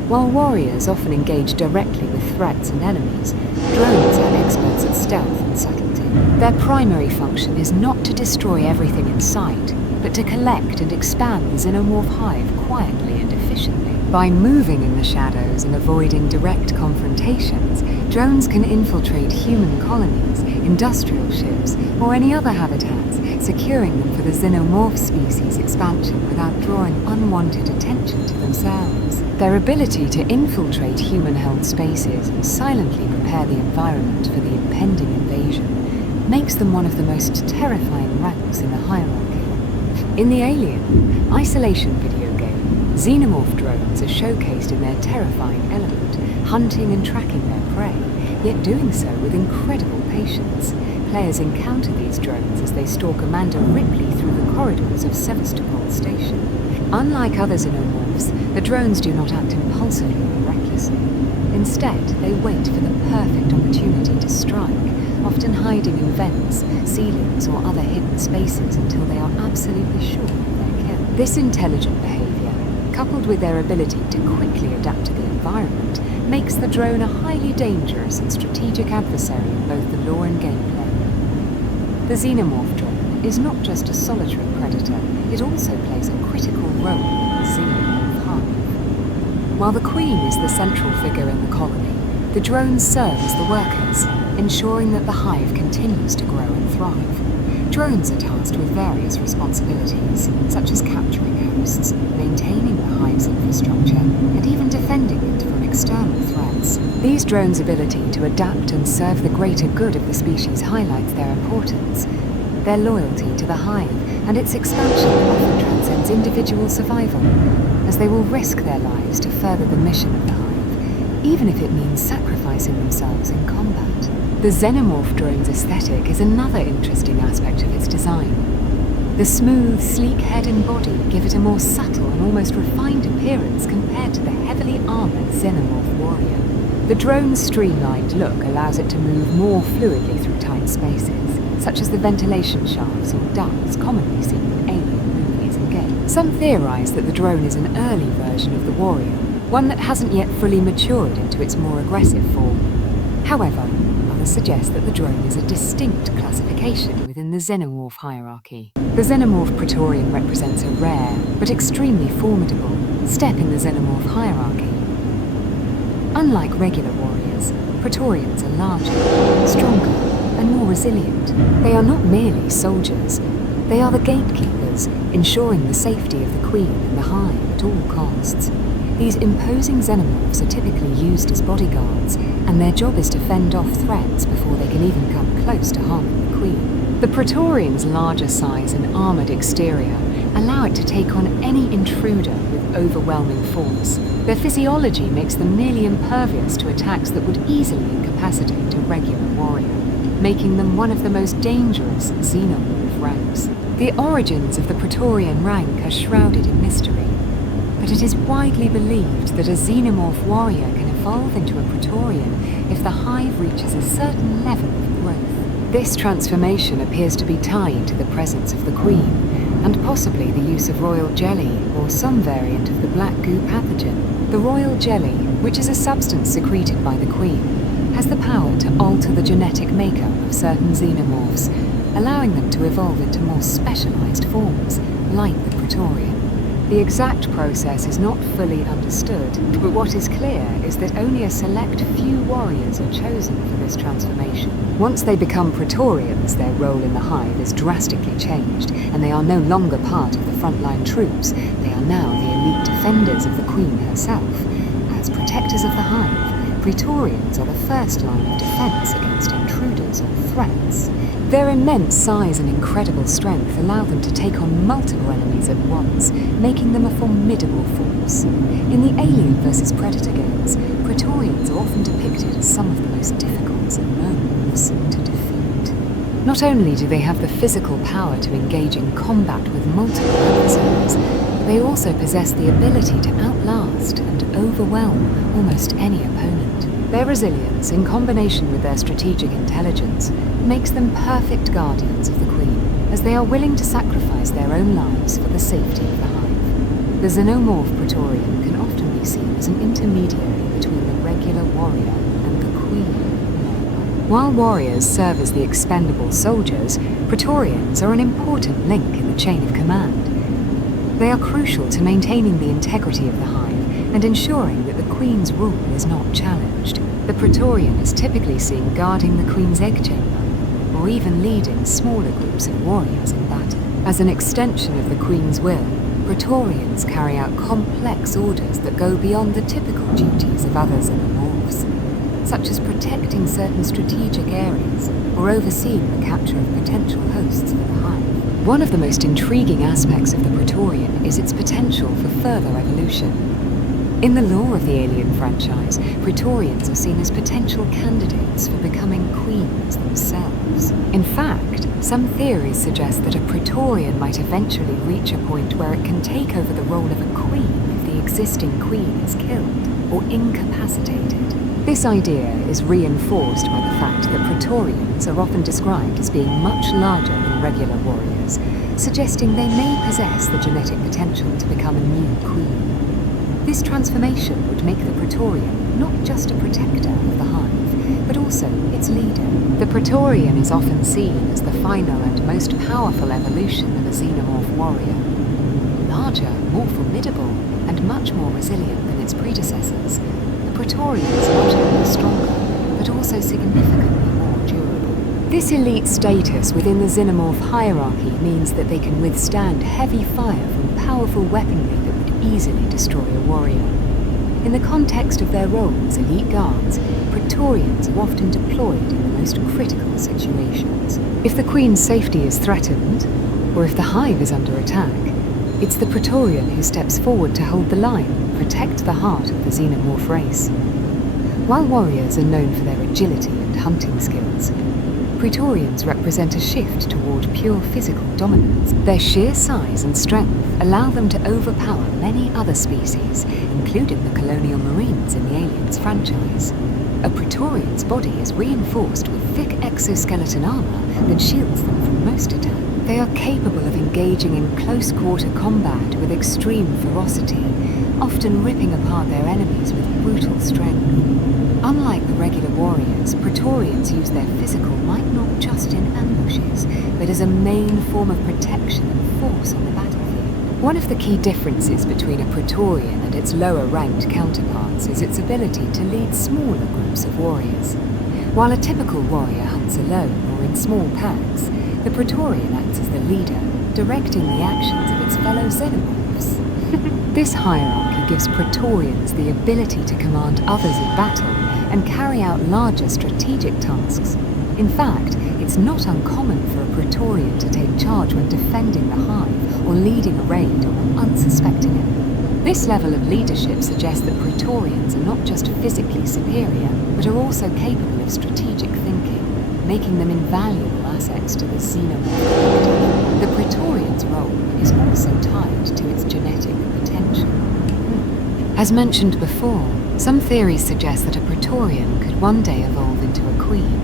While warriors often engage directly with threats and enemies, drones are experts at stealth and subtlety. Their primary function is not to destroy everything in sight, but to collect and expand the xenomorph hive quietly and efficiently. By moving in the shadows and avoiding direct confrontations, drones can infiltrate human colonies, industrial ships, or any other habitats, securing them for the xenomorph species expansion without drawing unwanted attention to themselves. Their ability to infiltrate human-held spaces and silently prepare the environment for the impending invasion makes them one of the most terrifying ranks in the hierarchy. In the Alien Isolation video game, xenomorph drones are showcased in their terrifying element, hunting and tracking their prey, yet doing so with incredible patience. Players encounter these drones as they stalk Amanda Ripley through the corridors of Sevastopol Station. Unlike other xenomorphs, the drones do not act impulsively or recklessly. Instead, they wait for the perfect opportunity to strike, often hiding in vents, ceilings, or other hidden spaces until they are absolutely sure of their kill. This intelligent behavior, coupled with their ability to quickly adapt to the environment, makes the drone a highly dangerous and strategic adversary in both the lore and gameplay. The xenomorph drone is not just a solitary predator, it also plays a critical role in the xenomorph hive. While the queen is the central figure in the colony, the drones serve as the workers, ensuring that the hive continues to grow and thrive. Drones are tasked with various responsibilities, such as capturing hosts, maintaining the hive's infrastructure, and even defending it from external threats. These drones' ability to adapt and serve the greater good of the species highlights their importance. Their loyalty to the hive and its expansion often transcends individual survival, as they will risk their lives to further the mission of the hive, even if it means sacrificing themselves in combat. The xenomorph drone's aesthetic is another interesting aspect of its design. The smooth, sleek head and body give it a more subtle and almost refined appearance compared to the heavily armored Xenomorph warrior. The drone's streamlined look allows it to move more fluidly through tight spaces, such as the ventilation shafts or ducts commonly seen in alien movies and games. Some theorize that the drone is an early version of the warrior, one that hasn't yet fully matured into its more aggressive form. However, others suggest that the drone is a distinct classification within the Xenomorph hierarchy. The Xenomorph Praetorian represents a rare, but extremely formidable, step in the Xenomorph hierarchy. Unlike regular warriors, Praetorians are larger, stronger, and more resilient. They are not merely soldiers. They are the gatekeepers, ensuring the safety of the Queen and the Hive at all costs. These imposing Xenomorphs are typically used as bodyguards, and their job is to fend off threats before they can even come close to harming the Queen. The Praetorian's larger size and armoured exterior allow it to take on any intruder with overwhelming force. Their physiology makes them nearly impervious to attacks that would easily incapacitate a regular warrior, making them one of the most dangerous Xenomorph ranks. The origins of the Praetorian rank are shrouded in mystery, but it is widely believed that a Xenomorph warrior can evolve into a Praetorian if the Hive reaches a certain level of growth. This transformation appears to be tied to the presence of the Queen, and possibly the use of royal jelly or some variant of the black goo pathogen. The royal jelly, which is a substance secreted by the Queen, has the power to alter the genetic makeup of certain Xenomorphs, allowing them to evolve into more specialized forms, like the Praetorian. The exact process is not fully understood, but what is clear is that only a select few warriors are chosen for this transformation. Once they become Praetorians, their role in the Hive is drastically changed, and they are no longer part of the frontline troops. They are now the elite defenders of the Queen herself. As protectors of the Hive, Praetorians are the first line of defense against intruders or threats. Their immense size and incredible strength allow them to take on multiple enemies at once, making them a formidable force. In the Alien vs. Predator games, Praetorians are often depicted as some of the most difficult Xenomorphs to defeat. Not only do they have the physical power to engage in combat with multiple adversaries, they also possess the ability to outlast and overwhelm almost any opponent. Their resilience, in combination with their strategic intelligence, makes them perfect guardians of the Queen, as they are willing to sacrifice their own lives for the safety of the Hive. The Xenomorph Praetorian can often be seen as an intermediary between the regular warrior and the Queen. While warriors serve as the expendable soldiers, Praetorians are an important link in the chain of command. They are crucial to maintaining the integrity of the Hive and ensuring that the Queen's rule is not challenged. The Praetorian is typically seen guarding the Queen's egg chamber, or even leading smaller groups of warriors in battle. As an extension of the Queen's will, Praetorians carry out complex orders that go beyond the typical duties of other Xenomorphs, such as protecting certain strategic areas or overseeing the capture of potential hosts for the Hive. One of the most intriguing aspects of the Praetorian is its potential for further evolution. In the lore of the Alien franchise, Praetorians are seen as potential candidates for becoming queens themselves. In fact, some theories suggest that a Praetorian might eventually reach a point where it can take over the role of a queen if the existing queen is killed or incapacitated. This idea is reinforced by the fact that Praetorians are often described as being much larger than regular warriors, suggesting they may possess the genetic potential to become a new queen. This transformation would make the Praetorian not just a protector of the Hive, but also its leader. The Praetorian is often seen as the final and most powerful evolution of a Xenomorph warrior. Larger, more formidable, and much more resilient than its predecessors, the Praetorian is not only stronger, but also significantly more durable. This elite status within the Xenomorph hierarchy means that they can withstand heavy fire from powerful weaponry that would easily destroy a warrior. In the context of their role as elite guards, Praetorians are often deployed in the most critical situations. If the Queen's safety is threatened, or if the Hive is under attack, it's the Praetorian who steps forward to hold the line and protect the heart of the Xenomorph race. While warriors are known for their agility and hunting skills, Praetorians represent a shift toward pure physical dominance. Their sheer size and strength allow them to overpower many other species, including the colonial marines in the Aliens franchise. A Praetorian's body is reinforced with thick exoskeleton armor that shields them from most attacks. They are capable of engaging in close-quarter combat with extreme ferocity, often ripping apart their enemies with brutal strength. Unlike the regular warriors, Praetorians use their physical might not just in ambushes, but as a main form of protection and force on the battlefield. One of the key differences between a Praetorian and its lower-ranked counterparts is its ability to lead smaller groups of warriors. While a typical warrior hunts alone or in small packs, the Praetorian acts as the leader, directing the actions of its fellow Xenomorphs. This hierarchy gives Praetorians the ability to command others in battle and carry out larger strategic tasks. In fact, it's not uncommon for a Praetorian to take charge when defending the hive or leading a raid on an unsuspecting enemy. This level of leadership suggests that Praetorians are not just physically superior, but are also capable of strategic thinking, making them invaluable assets to the Xenomorph collective. The Praetorian's role is also tied to its genetic potential. As mentioned before, some theories suggest that a Praetorian could one day evolve into a queen.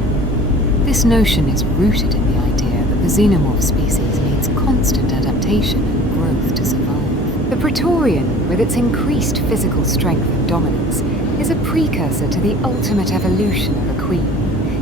This notion is rooted in the idea that the Xenomorph species needs constant adaptation and growth to survive. The Praetorian, with its increased physical strength and dominance, is a precursor to the ultimate evolution of a queen,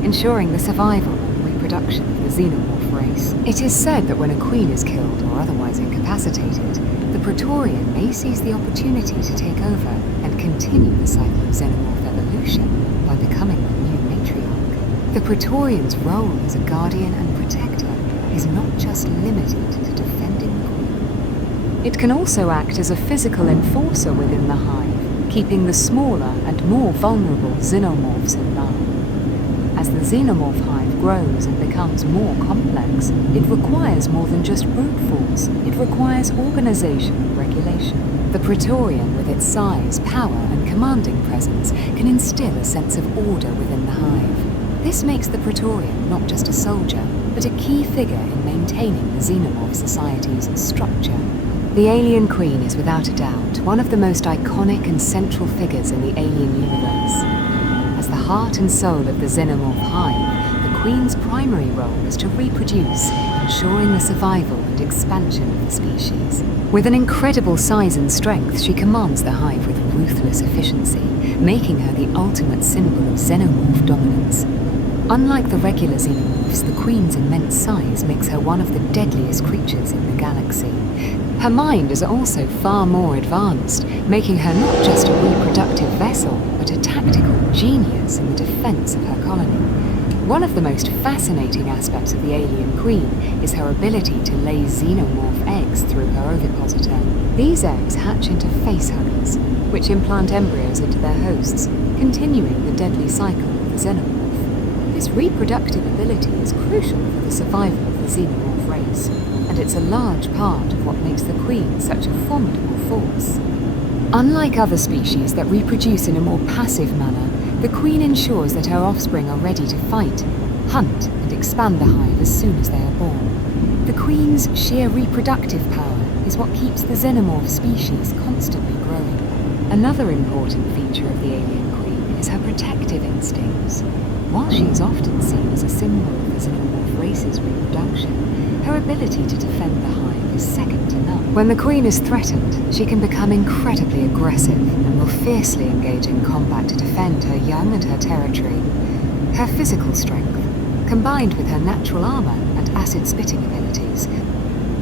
ensuring the survival and reproduction of the Xenomorph race. It is said that when a queen is killed or otherwise incapacitated, the Praetorian may seize the opportunity to take over and continue the cycle of Xenomorph evolution by becoming the new matriarch. The Praetorian's role as a guardian and protector is not just limited to defending the queen. It can also act as a physical enforcer within the hive, keeping the smaller and more vulnerable Xenomorphs in line. As the Xenomorph hive grows and becomes more complex, it requires more than just brute force. It requires organization and regulation. The Praetorian, with its size, power, and commanding presence, can instill a sense of order within the hive. This makes the Praetorian not just a soldier, but a key figure in maintaining the Xenomorph society's structure. The Alien Queen is without a doubt one of the most iconic and central figures in the Alien universe. As the heart and soul of the Xenomorph hive, the Queen's primary role is to reproduce, ensuring the survival and expansion of the species. With an incredible size and strength, she commands the hive with ruthless efficiency, making her the ultimate symbol of Xenomorph dominance. Unlike the regular Xenomorphs, the Queen's immense size makes her one of the deadliest creatures in the galaxy. Her mind is also far more advanced, making her not just a reproductive vessel, but a tactical genius in the defense of her colony. One of the most fascinating aspects of the Alien Queen is her ability to lay xenomorph eggs through her ovipositor. These eggs hatch into facehuggers, which implant embryos into their hosts, continuing the deadly cycle of the xenomorph. This reproductive ability is crucial for the survival of the xenomorph race, and it's a large part of what makes the Queen such a formidable force. Unlike other species that reproduce in a more passive manner, the Queen ensures that her offspring are ready to fight, hunt, and expand the hive as soon as they are born. The Queen's sheer reproductive power is what keeps the Xenomorph species constantly growing. Another important feature of the Alien Queen is her protective instincts. While she is often seen as a symbol of the Xenomorph race's reproduction, her ability to defend the hive is second to none. When the Queen is threatened, she can become incredibly aggressive and will fiercely engage in combat to defend her young and her territory. Her physical strength, combined with her natural armor and acid-spitting abilities,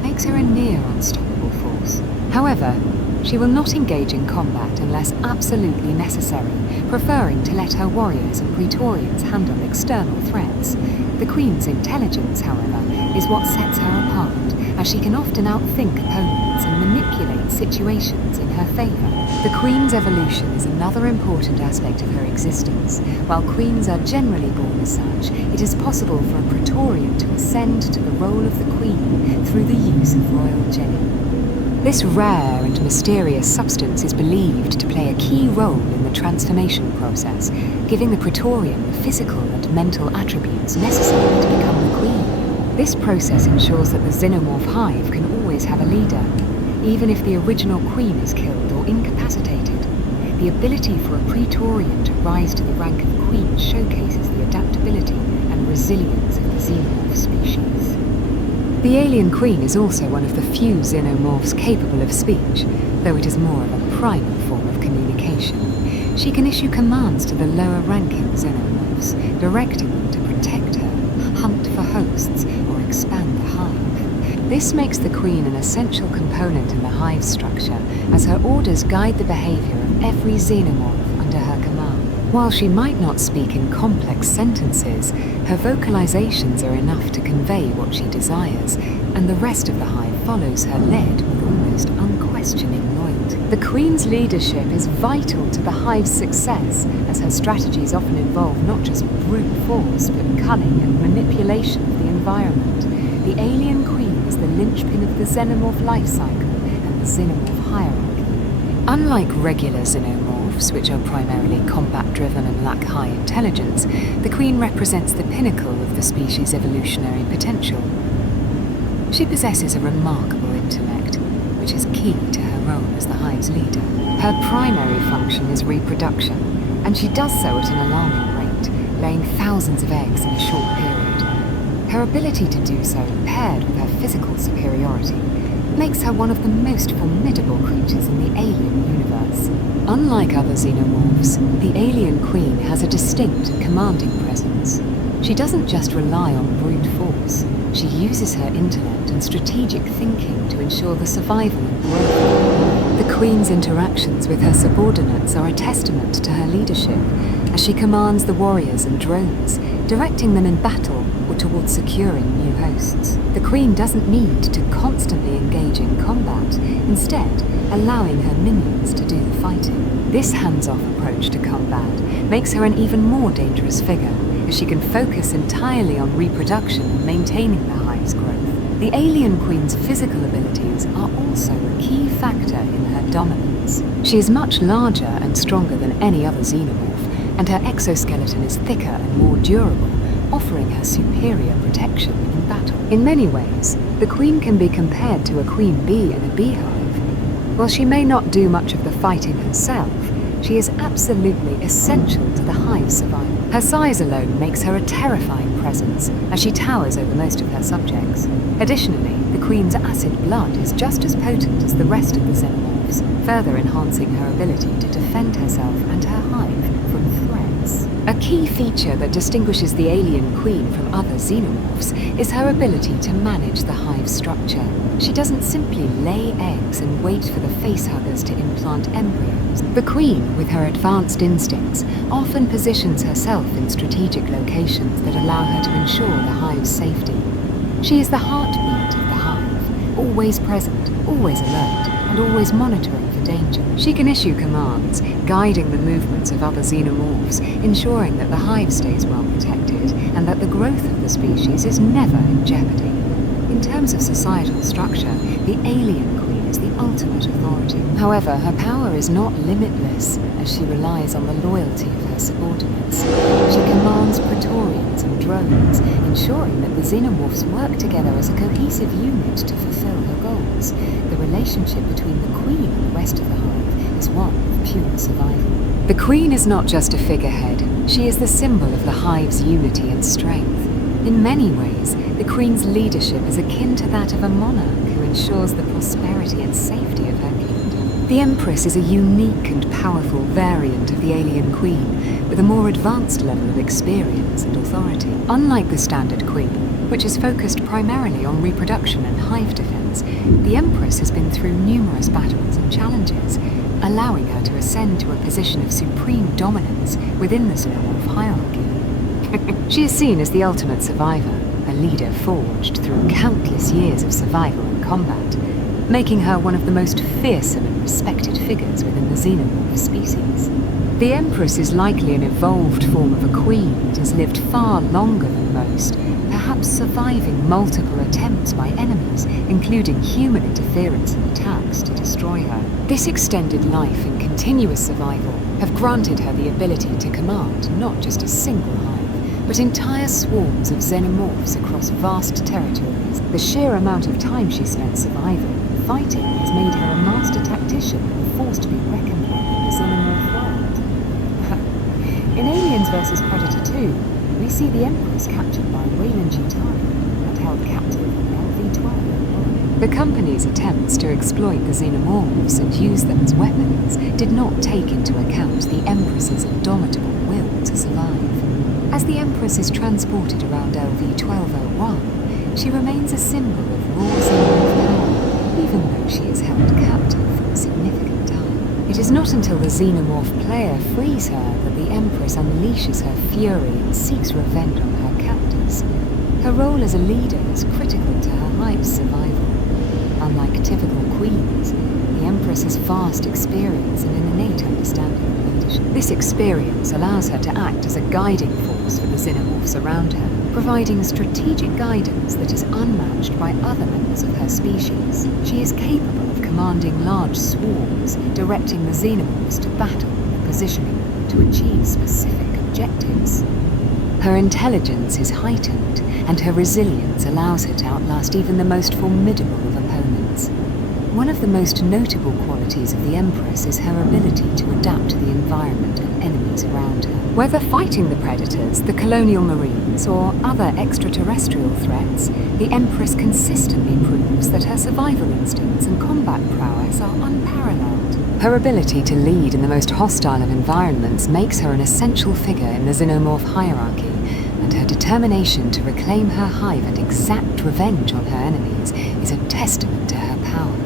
makes her a near unstoppable force. However, she will not engage in combat unless absolutely necessary, preferring to let her warriors and Praetorians handle external threats. The Queen's intelligence, however, is what sets her apart, as she can often outthink opponents and manipulate situations in her favor. The Queen's evolution is another important aspect of her existence. While queens are generally born as such, it is possible for a Praetorian to ascend to the role of the Queen through the use of royal jelly. This rare and mysterious substance is believed to play a key role in the transformation process, giving the Praetorian the physical and mental attributes necessary to become the queen. This process ensures that the Xenomorph hive can always have a leader, even if the original queen is killed or incapacitated. The ability for a Praetorian to rise to the rank of queen showcases the adaptability and resilience of the Xenomorph species. The alien queen is also one of the few Xenomorphs capable of speech, though it is more of a primal form of communication. She can issue commands to the lower-ranking Xenomorphs, directing them to protect her, hunt for hosts, or expand the hive. This makes the queen an essential component in the hive structure, as her orders guide the behavior of every Xenomorph under her command. While she might not speak in complex sentences, her vocalizations are enough to convey what she desires, and the rest of the hive follows her lead with almost unquestioning loyalty. The queen's leadership is vital to the hive's success, as her strategies often involve not just brute force, but cunning and manipulation of the environment. The alien queen is the linchpin of the Xenomorph life cycle and the Xenomorph hierarchy. Unlike regular Xenomorphs, which are primarily combat-driven and lack high intelligence, the queen represents the pinnacle of the species' evolutionary potential. She possesses a remarkable intellect, which is key to her role as the hive's leader. Her primary function is reproduction, and she does so at an alarming rate, laying thousands of eggs in a short period. Her ability to do so, paired with her physical superiority, makes her one of the most formidable creatures in the alien universe. Unlike other Xenomorphs, the alien queen has a distinct and commanding presence. She doesn't just rely on brute force, she uses her intellect and strategic thinking to ensure the survival and growth. The queen's interactions with her subordinates are a testament to her leadership, as she commands the warriors and drones, directing them in battle or towards securing new hosts. The queen doesn't need to constantly engage in combat, instead allowing her minions to do the fighting. This hands-off approach to combat makes her an even more dangerous figure, as she can focus entirely on reproduction and maintaining the hive's growth. The alien queen's physical abilities are also a key factor in her dominance. She is much larger and stronger than any other Xenomorph, and her exoskeleton is thicker and more durable, offering her superior protection in battle. In many ways, the queen can be compared to a queen bee in a beehive. While she may not do much of the fighting herself, she is absolutely essential to the hive's survival. Her size alone makes her a terrifying presence, as she towers over most of her subjects. Additionally, the queen's acid blood is just as potent as the rest of the Xenomorphs, further enhancing her ability to defend herself and her hive from threats. A key feature that distinguishes the alien queen from other Xenomorphs is her ability to manage the hive structure. She doesn't simply lay eggs and wait for the facehuggers to implant embryos. The queen, with her advanced instincts, often positions herself in strategic locations that allow her to ensure the hive's safety. She is the heartbeat of the hive, always present, always alert, and always monitoring for danger. She can issue commands, guiding the movements of other Xenomorphs, ensuring that the hive stays well protected, and that the growth of the species is never in jeopardy. In terms of societal structure, the alien queen is the ultimate authority. However, her power is not limitless, as she relies on the loyalty of her subordinates. She commands Praetorians and drones, ensuring that the Xenomorphs work together as a cohesive unit to fulfill her goals. The relationship between the queen and the rest of the hive is one of pure survival. The queen is not just a figurehead, she is the symbol of the hive's unity and strength. In many ways, the queen's leadership is akin to that of a monarch who ensures the prosperity and safety of her kingdom. The Empress is a unique and powerful variant of the alien queen, with a more advanced level of experience and authority. Unlike the standard queen, which is focused primarily on reproduction and hive defense, the Empress has been through numerous battles and challenges, allowing her to ascend to a position of supreme dominance within the Xenomorph hierarchy. She is seen as the ultimate survivor, a leader forged through countless years of survival and combat, making her one of the most fearsome and respected figures within the Xenomorph species. The Empress is likely an evolved form of a queen that has lived far longer than most, perhaps surviving multiple attempts by enemies, including human interference and attack. attacks to destroy her. This extended life and continuous survival have granted her the ability to command not just a single hive, but entire swarms of xenomorphs across vast territories. The sheer amount of time she spent surviving and fighting has made her a master tactician and a force to be reckoned with in the xenomorph world. In Aliens vs. Predator 2, we see the Empress captured by Weyland Yutani and held captive on LV-12. The company's attempts to exploit the xenomorphs and use them as weapons did not take into account the Empress's indomitable will to survive. As the Empress is transported around LV-1201, she remains a symbol of raw xenomorph power, even though she is held captive for a significant time. It is not until the xenomorph player frees her that the Empress unleashes her fury and seeks revenge on her captors. Her role as a leader is critical to her hive's survival. Unlike typical queens, the Empress has vast experience and an innate understanding of leadership. This experience allows her to act as a guiding force for the xenomorphs around her, providing strategic guidance that is unmatched by other members of her species. She is capable of commanding large swarms, directing the xenomorphs to battle and positioning them to achieve specific objectives. Her intelligence is heightened, and her resilience allows her to outlast even the most formidable of opponents. One of the most notable qualities of the Empress is her ability to adapt to the environment and enemies around her. Whether fighting the predators, the colonial marines, or other extraterrestrial threats, the Empress consistently proves that her survival instincts and combat prowess are unparalleled. Her ability to lead in the most hostile of environments makes her an essential figure in the xenomorph hierarchy, and her determination to reclaim her hive and exact revenge on her enemies is a testament to her power.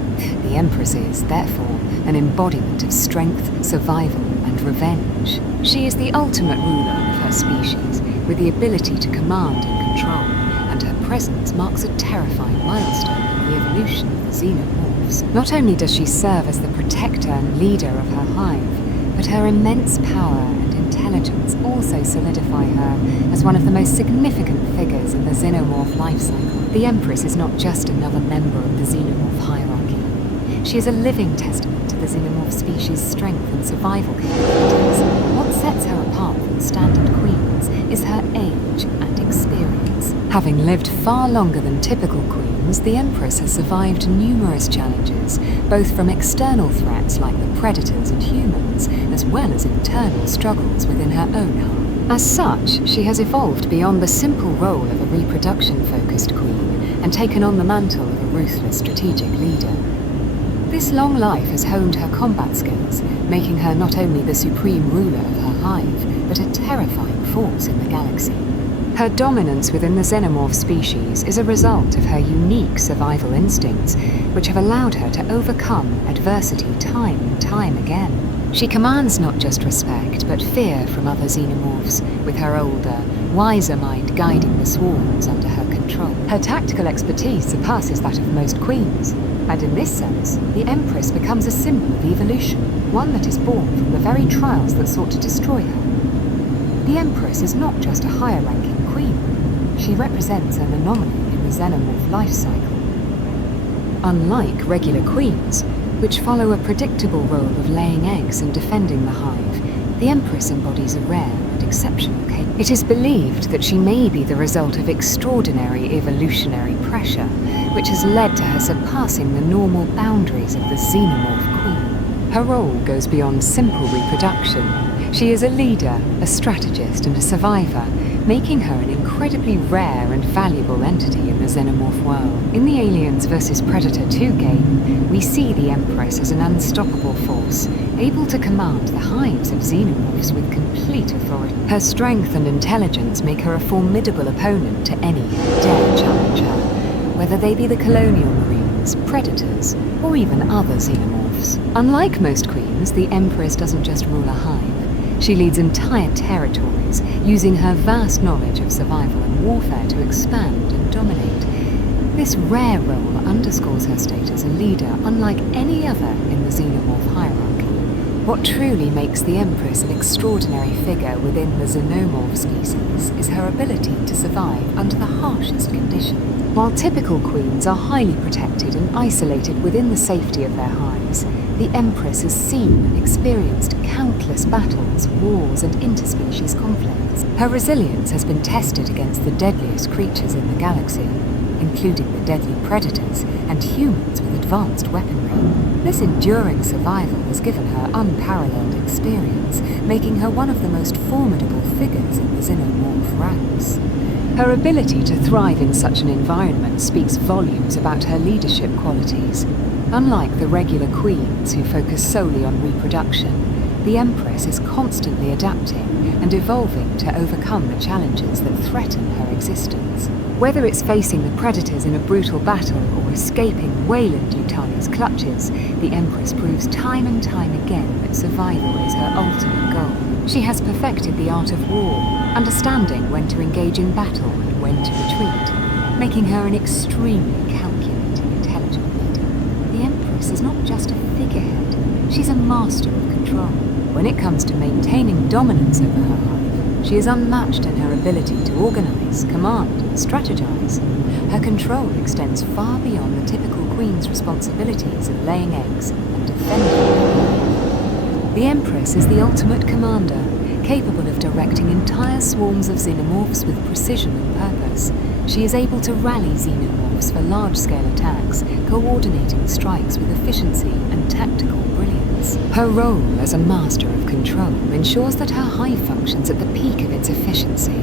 The Empress is, therefore, an embodiment of strength, survival, and revenge. She is the ultimate ruler of her species, with the ability to command and control, and her presence marks a terrifying milestone in the evolution of the xenomorphs. Not only does she serve as the protector and leader of her hive, but her immense power and intelligence also solidify her as one of the most significant figures in the xenomorph life cycle. The Empress is not just another member of the xenomorph hierarchy. She is a living testament to the xenomorph species' strength and survival capabilities. What sets her apart from standard queens is her age and experience. Having lived far longer than typical queens, the Empress has survived numerous challenges, both from external threats like the predators and humans, as well as internal struggles within her own hive. As such, she has evolved beyond the simple role of a reproduction-focused queen and taken on the mantle of a ruthless strategic leader. This long life has honed her combat skills, making her not only the supreme ruler of her hive, but a terrifying force in the galaxy. Her dominance within the xenomorph species is a result of her unique survival instincts, which have allowed her to overcome adversity time and time again. She commands not just respect, but fear from other xenomorphs, with her older, wiser mind guiding the swarms under her control. Her tactical expertise surpasses that of most queens, and in this sense, the Empress becomes a symbol of evolution, one that is born from the very trials that sought to destroy her. The Empress is not just a higher-ranking queen, she represents an anomaly in the xenomorph life cycle. Unlike regular queens, which follow a predictable role of laying eggs and defending the hive, the Empress embodies a rare and exceptional case. It is believed that she may be the result of extraordinary evolutionary pressure, which has led to her surpassing the normal boundaries of the xenomorph queen. Her role goes beyond simple reproduction. She is a leader, a strategist, and a survivor, making her an incredibly rare and valuable entity in the xenomorph world. In the Aliens vs. Predator 2 game, we see the Empress as an unstoppable force, able to command the hives of xenomorphs with complete authority. Her strength and intelligence make her a formidable opponent to any who dare challenge her, whether they be the colonial marines, predators, or even other xenomorphs. Unlike most queens, the Empress doesn't just rule a hive. She leads entire territories, using her vast knowledge of survival and warfare to expand and dominate. This rare role underscores her status as a leader unlike any other in the xenomorph hierarchy. What truly makes the Empress an extraordinary figure within the Xenomorph species is her ability to survive under the harshest conditions. While typical queens are highly protected and isolated within the safety of their hives, the Empress has seen and experienced countless battles, wars, and interspecies conflicts. Her resilience has been tested against the deadliest creatures in the galaxy, including the deadly predators and humans with advanced weaponry. This enduring survival has given her unparalleled experience, making her one of the most formidable figures in the Xenomorph ranks. Her ability to thrive in such an environment speaks volumes about her leadership qualities. Unlike the regular queens who focus solely on reproduction, the Empress is constantly adapting and evolving to overcome the challenges that threaten her existence. Whether it's facing the predators in a brutal battle or escaping Weyland-Yutani's clutches, the Empress proves time and time again that survival is her ultimate goal. She has perfected the art of war, understanding when to engage in battle and when to retreat, making her an extremely calculating, intelligent leader. The Empress is not just a figurehead, she's a master of control. When it comes to maintaining dominance over her hive, she is unmatched in her ability to organize, command, and strategize. Her control extends far beyond the typical queen's responsibilities of laying eggs and defending her hive. The Empress is the ultimate commander, capable of directing entire swarms of xenomorphs with precision and purpose. She is able to rally xenomorphs for large-scale attacks, coordinating strikes with efficiency and tactical brilliance. Her role as a master of control ensures that her hive functions at the peak of its efficiency.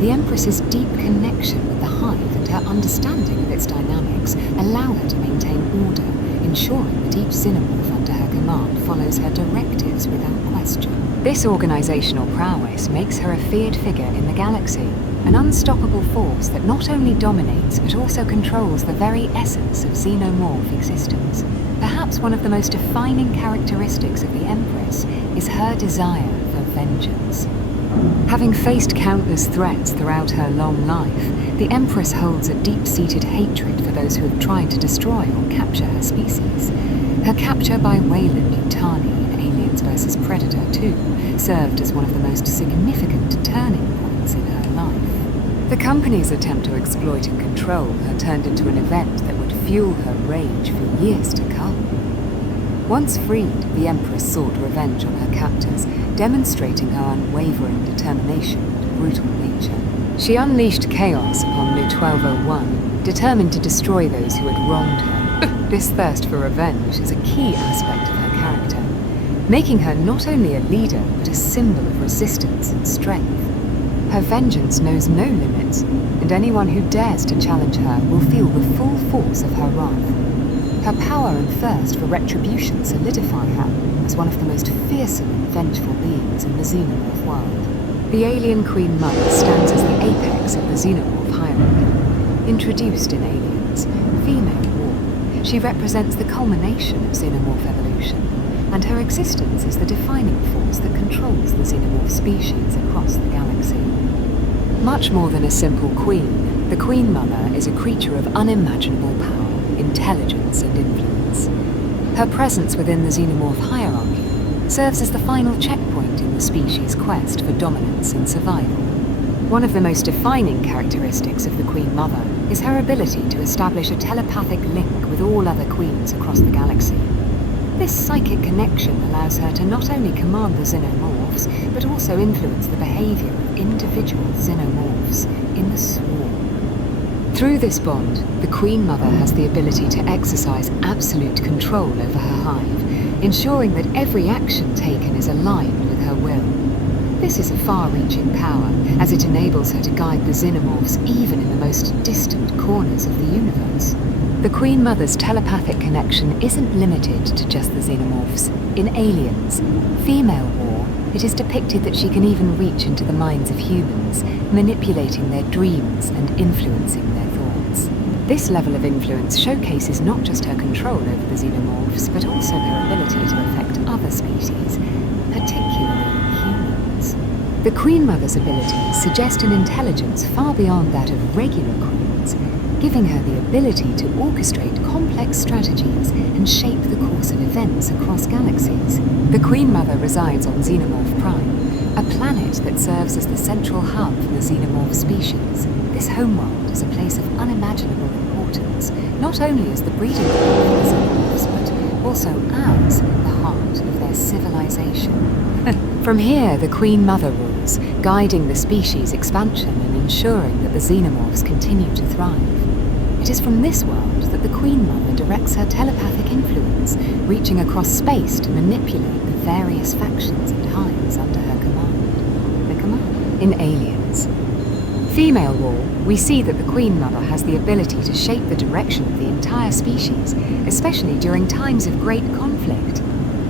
The Empress's deep connection with the hive and her understanding of its dynamics allow her to maintain order, ensuring that each xenomorph under her command follows her directives without question. This organizational prowess makes her a feared figure in the galaxy, an unstoppable force that not only dominates but also controls the very essence of xenomorph existence. Perhaps one of the most defining characteristics of the Empress is her desire for vengeance. Having faced countless threats throughout her long life, the Empress holds a deep-seated hatred for those who have tried to destroy or capture her species. Her capture by Weyland-Yutani in Aliens vs. Predator 2 served as one of the most significant turning points in her life. The company's attempt to exploit and control her turned into an event that would fuel her rage for years to come. Once freed, the Empress sought revenge on her captors, demonstrating her unwavering determination and brutal nature. She unleashed chaos upon Lu 1201, determined to destroy those who had wronged her. This thirst for revenge is a key aspect of her character, making her not only a leader but a symbol of resistance and strength. Her vengeance knows no limits, and anyone who dares to challenge her will feel the full force of her wrath. Her power and thirst for retribution solidify her as one of the most fearsome and vengeful beings in the Xenomorph world. The alien Queen Mother stands as the apex of the Xenomorph hierarchy. Introduced in Aliens, female war, she represents the culmination of Xenomorph evolution, and her existence is the defining force that controls the Xenomorph species across the galaxy. Much more than a simple queen, the Queen Mother is a creature of unimaginable power, intelligence and influence. Her presence within the Xenomorph hierarchy serves as the final checkpoint in the species' quest for dominance and survival. One of the most defining characteristics of the Queen Mother is her ability to establish a telepathic link with all other queens across the galaxy. This psychic connection allows her to not only command the xenomorphs, but also influence the behavior of individual xenomorphs in the swarm. Through this bond, the Queen Mother has the ability to exercise absolute control over her hive, ensuring that every action taken is aligned with her will. This is a far-reaching power, as it enables her to guide the xenomorphs even in the most distant corners of the universe. The Queen Mother's telepathic connection isn't limited to just the xenomorphs. In Aliens, Female War, it is depicted that she can even reach into the minds of humans, manipulating their dreams and influencing their thoughts. This level of influence showcases not just her control over the xenomorphs, but also her ability to affect other species, particularly humans. The Queen Mother's abilities suggest an intelligence far beyond that of regular queens, giving her the ability to orchestrate complex strategies and shape the course of events across galaxies. The Queen Mother resides on Xenomorph Prime, a planet that serves as the central hub for the Xenomorph species. This homeworld is a place of unimaginable importance, not only as the breeding ground for the Xenomorphs, but also as the heart of their civilization. From here, the Queen Mother rules, guiding the species' expansion and ensuring that the Xenomorphs continue to thrive. It is from this world that the Queen Mother directs her telepathic influence, reaching across space to manipulate the various factions and hives under her command. The command? In Aliens. Female Wall, we see that the Queen Mother has the ability to shape the direction of the entire species, especially during times of great conflict.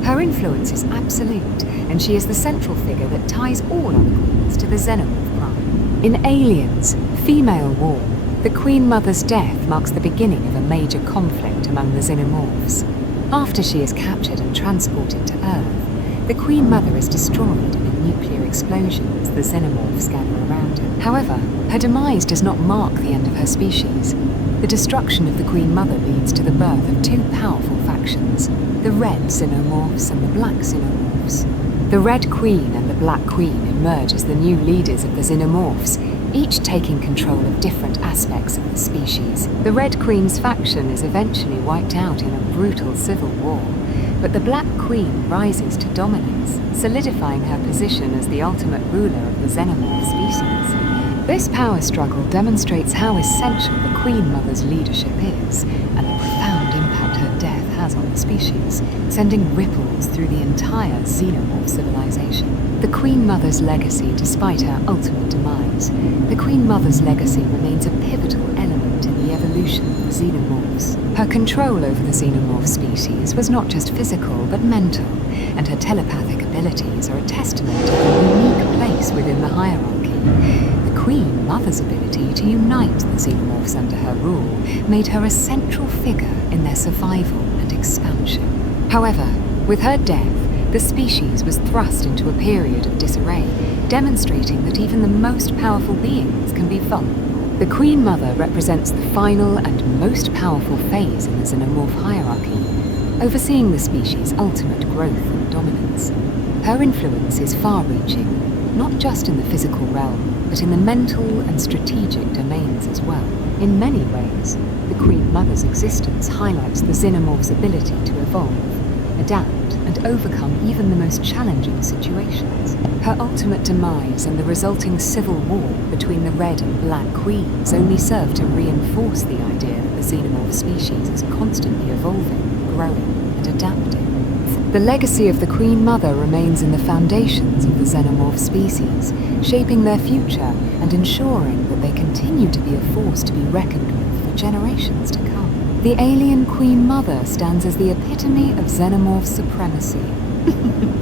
Her influence is absolute, and she is the central figure that ties all other queens to the Xenomorph Prime. In Aliens, Female War, the Queen Mother's death marks the beginning of a major conflict among the Xenomorphs. After she is captured and transported to Earth, the Queen Mother is destroyed in a nuclear explosion as the Xenomorphs gather around her. However, her demise does not mark the end of her species. The destruction of the Queen Mother leads to the birth of two powerful factions, the Red Xenomorphs and the Black Xenomorphs. The Red Queen and the Black Queen emerge as the new leaders of the Xenomorphs, each taking control of different aspects of the species. The Red Queen's faction is eventually wiped out in a brutal civil war, but the Black Queen rises to dominance, solidifying her position as the ultimate ruler of the Xenomorph species. This power struggle demonstrates how essential the Queen Mother's leadership is, and the profound impact her death has on the species, sending ripples through the entire Xenomorph civilization. The Queen Mother's legacy, despite her ultimate demise, the Queen Mother's legacy remains a pivotal element in the evolution of the Xenomorphs. Her control over the Xenomorph species was not just physical, but mental, and her telepathic abilities are a testament to her unique place within the hierarchy. The Queen Mother's ability to unite the Xenomorphs under her rule made her a central figure in their survival and expansion. However, with her death, the species was thrust into a period of disarray, demonstrating that even the most powerful beings can be vulnerable. The Queen Mother represents the final and most powerful phase in the Xenomorph hierarchy, overseeing the species' ultimate growth and dominance. Her influence is far-reaching, not just in the physical realm, but in the mental and strategic domains as well. In many ways, the Queen Mother's existence highlights the Xenomorph's ability to evolve, adapt, and overcome even the most challenging situations. Her ultimate demise and the resulting civil war between the Red and Black Queens only serve to reinforce the idea that the Xenomorph species is constantly evolving, growing, and adapting. The legacy of the Queen Mother remains in the foundations of the Xenomorph species, shaping their future and ensuring that they continue to be a force to be reckoned with for generations to come. The alien Queen Mother stands as the epitome of Xenomorph supremacy.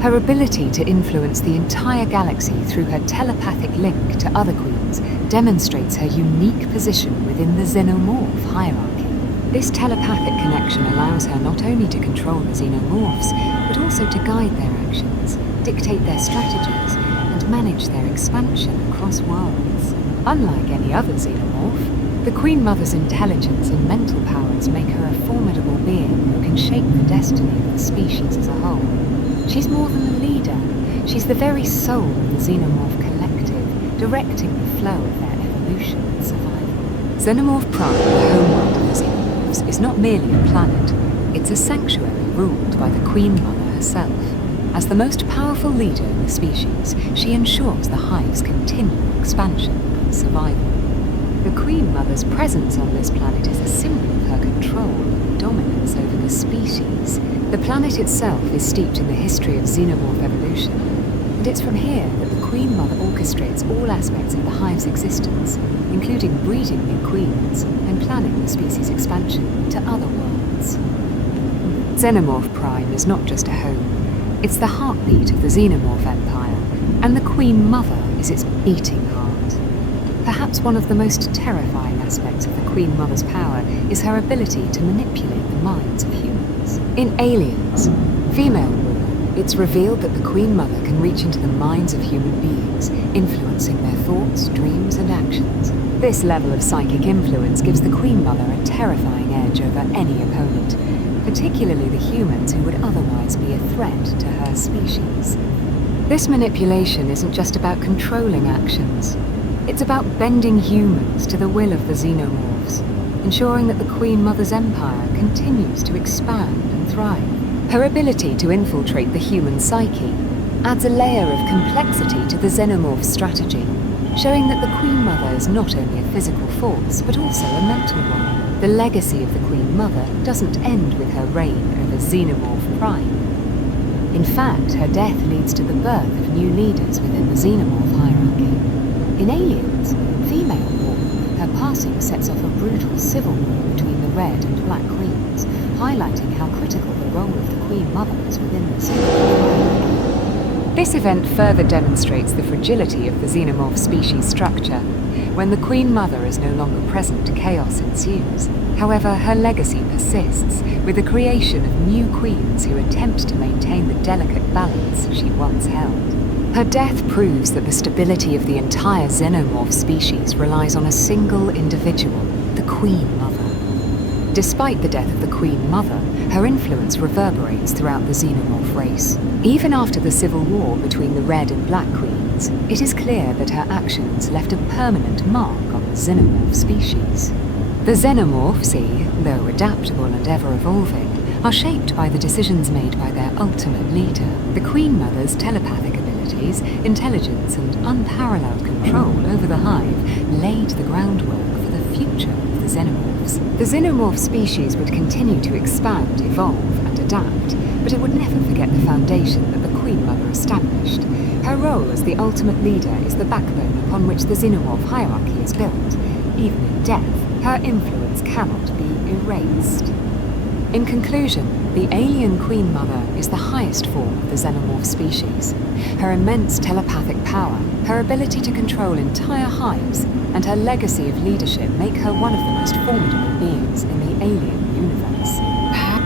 Her ability to influence the entire galaxy through her telepathic link to other queens demonstrates her unique position within the Xenomorph hierarchy. This telepathic connection allows her not only to control the Xenomorphs, but also to guide their actions, dictate their strategies, and manage their expansion across worlds. Unlike any other Xenomorph, the Queen Mother's intelligence and mental powers make her a formidable being who can shape the destiny of the species as a whole. She's more than a leader. She's the very soul of the Xenomorph collective, directing the flow of their evolution and survival. Xenomorph Prime, the homeworld of the Xenomorphs, is not merely a planet. It's a sanctuary ruled by the Queen Mother herself. As the most powerful leader in the species, she ensures the hive's continual expansion and survival. The Queen Mother's presence on this planet is a symbol of her control and dominance over the species. The planet itself is steeped in the history of Xenomorph evolution, and it's from here that the Queen Mother orchestrates all aspects of the hive's existence, including breeding new queens and planning the species' expansion to other worlds. Xenomorph Prime is not just a home, it's the heartbeat of the Xenomorph Empire, and the Queen Mother is its beating heart. Perhaps one of the most terrifying aspects of the Queen Mother's power is her ability to manipulate the minds of humans. In Aliens, Female War It's revealed that the Queen Mother can reach into the minds of human beings, influencing their thoughts, dreams, and actions. This level of psychic influence gives the Queen Mother a terrifying edge over any opponent, particularly the humans who would otherwise be a threat to her species. This manipulation isn't just about controlling actions. It's about bending humans to the will of the Xenomorphs, ensuring that the Queen Mother's empire continues to expand and thrive. Her ability to infiltrate the human psyche adds a layer of complexity to the Xenomorph's strategy, showing that the Queen Mother is not only a physical force, but also a mental one. The legacy of the Queen Mother doesn't end with her reign over Xenomorph Prime. In fact, her death leads to the birth of new leaders within the Xenomorph hierarchy. In Aliens, Female War, her passing sets off a brutal civil war between the Red and Black Queens, highlighting how critical the role of the Queen Mother is within the Xenomorph. This event further demonstrates the fragility of the Xenomorph species structure. When the Queen Mother is no longer present, chaos ensues. However, her legacy persists, with the creation of new queens who attempt to maintain the delicate balance she once held. Her death proves that the stability of the entire Xenomorph species relies on a single individual, the Queen Mother. Despite the death of the Queen Mother, her influence reverberates throughout the Xenomorph race. Even after the civil war between the Red and Black Queens, it is clear that her actions left a permanent mark on the Xenomorph species. The Xenomorphs, though adaptable and ever-evolving, are shaped by the decisions made by their ultimate leader. The Queen Mother's telepathic abilities, intelligence, and unparalleled control over the hive laid the groundwork for the future of the Xenomorphs. The Xenomorph species would continue to expand, evolve, and adapt, but it would never forget the foundation that the Queen Mother established. Her role as the ultimate leader is the backbone upon which the Xenomorph hierarchy is built. Even in death, her influence cannot be erased. In conclusion, the alien Queen Mother is the highest form of the Xenomorph species. Her immense telepathic power, her ability to control entire hives, and her legacy of leadership make her one of the most formidable beings in the alien universe.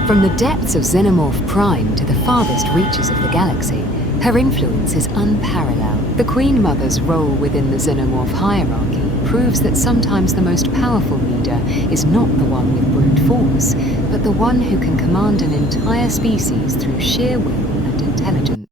From the depths of Xenomorph Prime to the farthest reaches of the galaxy, her influence is unparalleled. The Queen Mother's role within the Xenomorph hierarchy proves that sometimes the most powerful leader is not the one with brute force, but the one who can command an entire species through sheer will and intelligence.